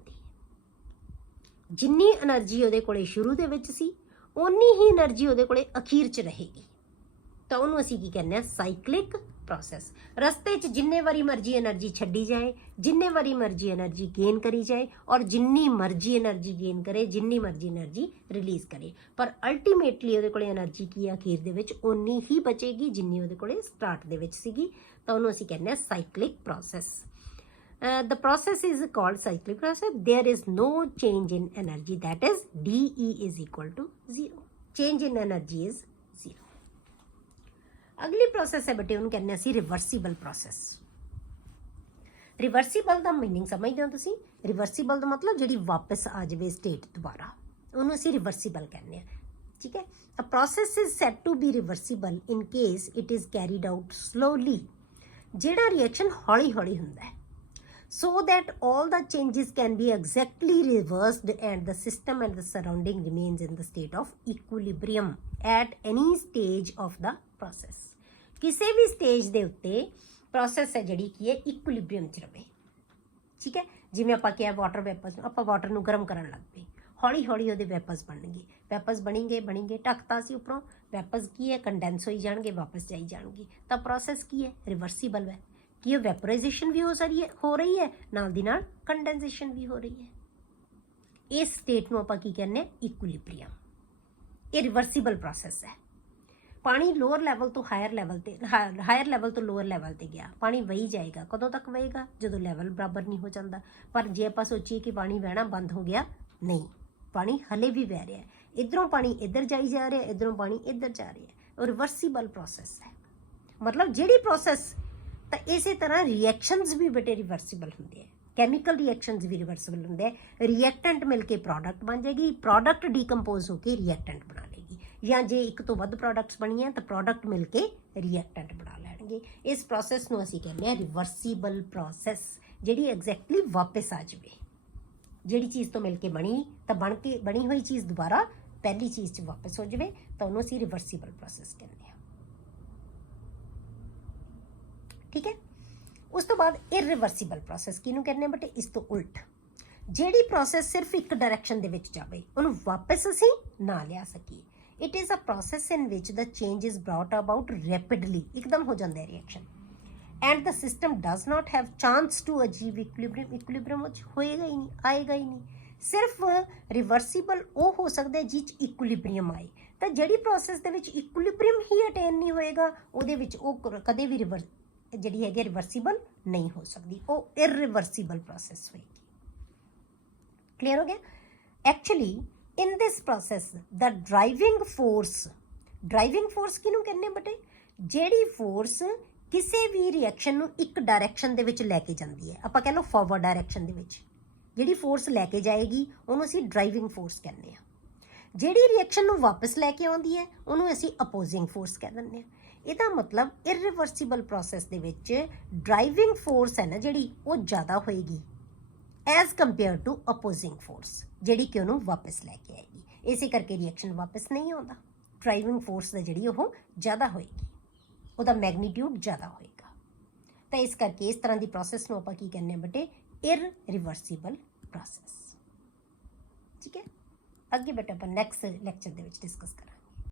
ਜਿੰਨੀ એનર્ਜੀ ਉਹਦੇ ਕੋਲੇ ਸ਼ੁਰੂ ਦੇ ਵਿੱਚ ਸੀ, ਓਨੀ ਹੀ એનર્ਜੀ ਉਹਦੇ ਕੋਲੇ ਅਖੀਰ 'ਚ ਰਹੇਗੀ। ਤਾਂ ਉਹਨੂੰ ਅਸੀਂ ਕੀ ਕਹਿੰਦੇ ਹਾਂ, ਸਾਈਕਲਿਕ ਪ੍ਰੋਸੈਸ। ਰਸਤੇ 'ਚ ਜਿੰਨੇ ਵਾਰੀ ਮਰਜ਼ੀ એનર્ਜੀ ਛੱਡੀ ਜਾਏ, ਜਿੰਨੇ ਵਾਰੀ ਮਰਜ਼ੀ એનર્ਜੀ ਗੇਨ ਕਰੀ ਜਾਏ, ਔਰ ਜਿੰਨੀ ਮਰਜ਼ੀ એનર્ਜੀ ਗੇਨ ਕਰੇ, ਜਿੰਨੀ ਮਰਜ਼ੀ એનર્ਜੀ ਰਿਲੀਜ਼ ਕਰੇ, ਪਰ ਅਲਟੀਮੇਟਲੀ ਉਹਦੇ ਕੋਲੇ એનર્ਜੀ ਕੀ ਹੈ, ਅਖੀਰ ਦੇ ਵਿੱਚ ਓਨੀ ਹੀ ਬਚੇਗੀ ਜਿੰਨੀ ਉਹਦੇ ਕੋਲੇ ਸਟਾਰਟ ਦੇ ਵਿੱਚ ਸੀਗੀ। ਤਾਂ ਉਹਨੂੰ ਅਸੀਂ ਕਹਿੰਦੇ ਹਾਂ ਸਾਈਕਲਿਕ process. The process is called cyclic process. There is no change in energy, that is dE is equal to 0. Change in energy is 0. अगली process है बेटे, उन्हें कहने ਅਸੀਂ reversible process। रिवर्सीबल ਦਾ मीनिंग समझते हो तुसी? रिवर्सीबल ਦਾ मतलब ਜਿਹੜੀ ਵਾਪਸ ਆ ਜਾਵੇ ਸਟੇਟ ਦੁਬਾਰਾ, ਉਹਨੂੰ ਅਸੀਂ ਰਿਵਰਸੀਬਲ ਕਹਿੰਦੇ ਆ, ਠੀਕ ਹੈ। A process is said to be reversible in case it is carried out slowly, ਜਿਹੜਾ ਰਿਐਕਸ਼ਨ ਹੌਲੀ ਹੌਲੀ ਹੁੰਦਾ ਹੈ, so that all the changes can be exactly reversed and the system and the surrounding remains in the state of equilibrium at any stage of the process। ਕਿਸੇ ਵੀ stage ਦੇ ਉੱਤੇ process ਹੈ ਜਿਹੜੀ ਕੀ ਹੈ, ਇਕੁਇਲਿਬਰੀਅਮ 'ਚ ਰਵੇ, ਠੀਕ ਹੈ। ਜਿਵੇਂ ਆਪਾਂ ਕਿਹਾ ਵਾਟਰ ਵੈਪਰਸ, ਆਪਾਂ ਵਾਟਰ ਨੂੰ ਗਰਮ ਕਰਨ ਲੱਗ ਪਏ, ਹੌਲੀ ਹੌਲੀ ਉਹਦੇ ਵੈਪਰਸ ਬਣਨਗੇ, ਵੈਪਰਸ ਬਣਨਗੇ, ਢੱਕਤਾ ਸੀ ਉੱਪਰੋਂ, ਵੈਪਰਸ ਕੀ ਹੈ, ਕੰਡੈਂਸ ਹੋਈ ਜਾਣਗੇ, ਵਾਪਸ ਜਾਈ ਜਾਣਗੇ। ਤਾਂ ਪ੍ਰੋਸੈਸ ਕੀ ਹੈ, ਰਿਵਰਸੀਬਲ ਹੈ। ਕਿ ਇਹ ਵੈਪਰਾਈਜੇਸ਼ਨ ਵੀ ਹੋ ਰਹੀ ਹੈ, ਨਾਲ ਦੀ ਨਾਲ ਕੰਡੈਂਸੇਸ਼ਨ ਵੀ ਹੋ ਰਹੀ ਹੈ। ਇਸ ਸਟੇਟ ਨੂੰ ਆਪਾਂ ਕੀ ਕਹਿੰਦੇ ਹਾਂ, ਇਕੁਇਲਿਬਰੀਅਮ। ਇਹ ਰਿਵਰਸੀਬਲ ਪ੍ਰੋਸੈਸ ਹੈ। ਪਾਣੀ ਲੋਅਰ ਲੈਵਲ ਤੋਂ ਹਾਇਰ ਲੈਵਲ ਤੇ, ਹਾਇਰ ਲੈਵਲ ਤੋਂ ਲੋਅਰ ਲੈਵਲ ਤੇ ਗਿਆ, ਪਾਣੀ ਵਹੀ ਜਾਏਗਾ। ਕਦੋਂ ਤੱਕ ਵਹੇਗਾ, ਜਦੋਂ ਲੈਵਲ ਬਰਾਬਰ ਨਹੀਂ ਹੋ ਜਾਂਦਾ। ਪਰ ਜੇ ਆਪਾਂ ਸੋਚੀਏ ਕਿ ਪਾਣੀ ਵਹਿਣਾ ਬੰਦ ਹੋ ਗਿਆ, ਨਹੀਂ, ਪਾਣੀ ਹਲੇ ਵੀ ਵਹਿ ਰਿਹਾ। ਇੱਧਰੋਂ ਪਾਣੀ ਇੱਧਰ ਜਾਈ ਜਾ ਰਿਹਾ, ਇੱਧਰੋਂ ਪਾਣੀ ਇੱਧਰ ਜਾ ਰਿਹਾ। ਉਹ ਰਿਵਰਸੀਬਲ ਪ੍ਰੋਸੈਸ ਹੈ। ਮਤਲਬ ਜਿਹੜੀ ਪ੍ਰੋਸੈਸ, ਤਾਂ ਇਸੇ ਤਰ੍ਹਾਂ ਰਿਐਕਸ਼ਨਸ ਵੀ ਬੇਟੇ ਰਿਵਰਸੀਬਲ ਹੁੰਦੇ ਆ। ਕੈਮੀਕਲ ਰਿਐਕਸ਼ਨਸ ਵੀ ਰਿਵਰਸੀਬਲ ਹੁੰਦੇ ਆ। ਰਿਐਕਟੈਂਟ ਮਿਲ ਕੇ ਪ੍ਰੋਡਕਟ ਬਣ ਜਾਏਗੀ, ਪ੍ਰੋਡਕਟ ਡੀਕੰਪੋਜ਼ ਹੋ ਕੇ ਰਿਐਕਟੈਂਟ ਬਣਾ ਲੇਗੀ, ਜਾਂ ਜੇ ਇੱਕ ਤੋਂ ਵੱਧ ਪ੍ਰੋਡਕਟਸ ਬਣੀਆਂ ਤਾਂ ਪ੍ਰੋਡਕਟ ਮਿਲ ਕੇ ਰਿਐਕਟੈਂਟ ਬਣਾ ਲੈਣਗੇ। ਇਸ ਪ੍ਰੋਸੈਸ ਨੂੰ ਅਸੀਂ ਕਹਿੰਦੇ ਹਾਂ ਰਿਵਰਸੀਬਲ ਪ੍ਰੋਸੈਸ, ਜਿਹੜੀ ਐਗਜ਼ੈਕਟਲੀ ਵਾਪਸ ਆ ਜਾਵੇ। ਜਿਹੜੀ ਚੀਜ਼ ਤੋਂ ਮਿਲ ਕੇ ਬਣੀ ਤਾਂ ਬਣੀ ਹੋਈ ਚੀਜ਼ ਦੁਬਾਰਾ ਪਹਿਲੀ ਚੀਜ਼ 'ਚ ਵਾਪਸ ਹੋ ਜਾਵੇ ਤਾਂ ਉਹਨੂੰ ਅਸੀਂ ਰਿਵਰਸੀਬਲ ਪ੍ਰੋਸੈਸ ਕਹਿੰਦੇ ਹਾਂ। ਠੀਕ ਹੈ। ਉਸ ਤੋਂ ਬਾਅਦ ਇਰਰਿਵਰਸੀਬਲ ਪ੍ਰੋਸੈਸ ਕਿਹਨੂੰ ਕਹਿੰਦੇ ਆ ਬੇਟੇ? ਇਸ ਤੋਂ ਉਲਟ, ਜਿਹੜੀ ਪ੍ਰੋਸੈਸ ਸਿਰਫ ਇੱਕ ਡਾਇਰੈਕਸ਼ਨ ਦੇ ਵਿੱਚ ਜਾਵੇ ਉਹਨੂੰ ਵਾਪਸ ਅਸੀਂ ਨਾ ਲਿਆ ਸਕੀਏ। It is a process in which the change is brought about rapidly, ਇੱਕਦਮ ਹੋ ਜਾਂਦਾ ਹੈ reaction, and the system does not have chance to achieve equilibrium. Equilibrium ਵਿੱਚ ਹੋਏਗਾ ਹੀ ਨਹੀਂ, ਆਏਗਾ ਹੀ ਨਹੀਂ। ਸਿਰਫ ਰਿਵਰਸੀਬਲ ਉਹ ਹੋ ਸਕਦਾ ਜਿਹ 'ਚ ਇਕੁਇਲਿਬ੍ਰੀਅਮ ਆਏ। ਤਾਂ ਜਿਹੜੀ ਪ੍ਰੋਸੈਸ ਦੇ ਵਿੱਚ ਇਕੁਇਲਿਬ੍ਰੀਅਮ ਹੀ ਅਟੇਨ ਨਹੀਂ ਹੋਏਗਾ ਉਹਦੇ ਵਿੱਚ ਉਹ ਕਦੇ ਵੀ ਜਿਹੜੀ ਹੈਗੀ ਰਿਵਰਸੀਬਲ ਨਹੀਂ ਹੋ ਸਕਦੀ, ਉਹ ਇਰਰਿਵਰਸੀਬਲ ਪ੍ਰੋਸੈਸ ਹੋਏਗੀ। ਕਲੀਅਰ ਹੋ ਗਿਆ? ਐਕਚੁਅਲੀ ਇਨ ਦਿਸ ਪ੍ਰੋਸੈਸ ਦਾ ਡਰਾਈਵਿੰਗ ਫੋਰਸ ਕਿਹਨੂੰ ਕਹਿੰਦੇ ਬੇਟੇ? ਜਿਹੜੀ ਫੋਰਸ ਕਿਸੇ ਵੀ ਰਿਐਕਸ਼ਨ ਨੂੰ ਇੱਕ ਡਾਇਰੈਕਸ਼ਨ ਦੇ ਵਿੱਚ ਲੈ ਕੇ ਜਾਂਦੀ ਹੈ, ਆਪਾਂ ਕਹਿ ਲਓ ਫਾਰਵਰਡ ਡਾਇਰੈਕਸ਼ਨ ਦੇ ਵਿੱਚ ਜਿਹੜੀ ਫੋਰਸ ਲੈ ਕੇ ਜਾਏਗੀ ਉਹਨੂੰ ਅਸੀਂ ਡਰਾਈਵਿੰਗ ਫੋਰਸ ਕਹਿੰਦੇ ਹਾਂ। ਜਿਹੜੀ ਰਿਐਕਸ਼ਨ ਨੂੰ ਵਾਪਸ ਲੈ ਕੇ ਆਉਂਦੀ ਹੈ ਉਹਨੂੰ ਅਸੀਂ ਅਪੋਜ਼ਿੰਗ ਫੋਰਸ ਕਹਿ ਦਿੰਦੇ ਹਾਂ। ਇਹਦਾ ਮਤਲਬ ਇਰਰਿਵਰਸੀਬਲ ਪ੍ਰੋਸੈਸ ਦੇ ਵਿੱਚ ਡਰਾਈਵਿੰਗ ਫੋਰਸ ਹੈ ਨਾ ਜਿਹੜੀ, ਉਹ ਜ਼ਿਆਦਾ ਹੋਏਗੀ ਐਜ਼ ਕੰਪੇਅਰ ਟੂ ਅਪੋਜ਼ਿੰਗ ਫੋਰਸ ਜਿਹੜੀ ਕਿ ਉਹਨੂੰ ਵਾਪਸ ਲੈ ਕੇ ਆਏਗੀ। ਇਸੇ ਕਰਕੇ ਰਿਐਕਸ਼ਨ ਵਾਪਸ ਨਹੀਂ ਆਉਂਦਾ। ਡਰਾਈਵਿੰਗ ਫੋਰਸ ਦਾ ਜਿਹੜੀ ਉਹ ਜ਼ਿਆਦਾ ਹੋਏਗੀ, ਉਹਦਾ ਮੈਗਨੀਟਿਊਡ ਜ਼ਿਆਦਾ ਹੋਏਗਾ। ਤਾਂ ਇਸ ਕਰਕੇ ਇਸ ਤਰ੍ਹਾਂ ਦੀ ਪ੍ਰੋਸੈਸ ਨੂੰ ਆਪਾਂ ਕੀ ਕਹਿੰਦੇ ਹਾਂ ਬੇਟੇ? ਇਰਰਿਵਰਸੀਬਲ ਪ੍ਰੋਸੈਸ। ਠੀਕ ਹੈ। ਅੱਗੇ ਬੇਟਾ ਆਪਾਂ ਨੈਕਸਟ ਲੈਕਚਰ ਦੇ ਵਿੱਚ ਡਿਸਕਸ ਕਰਾਂਗੇ।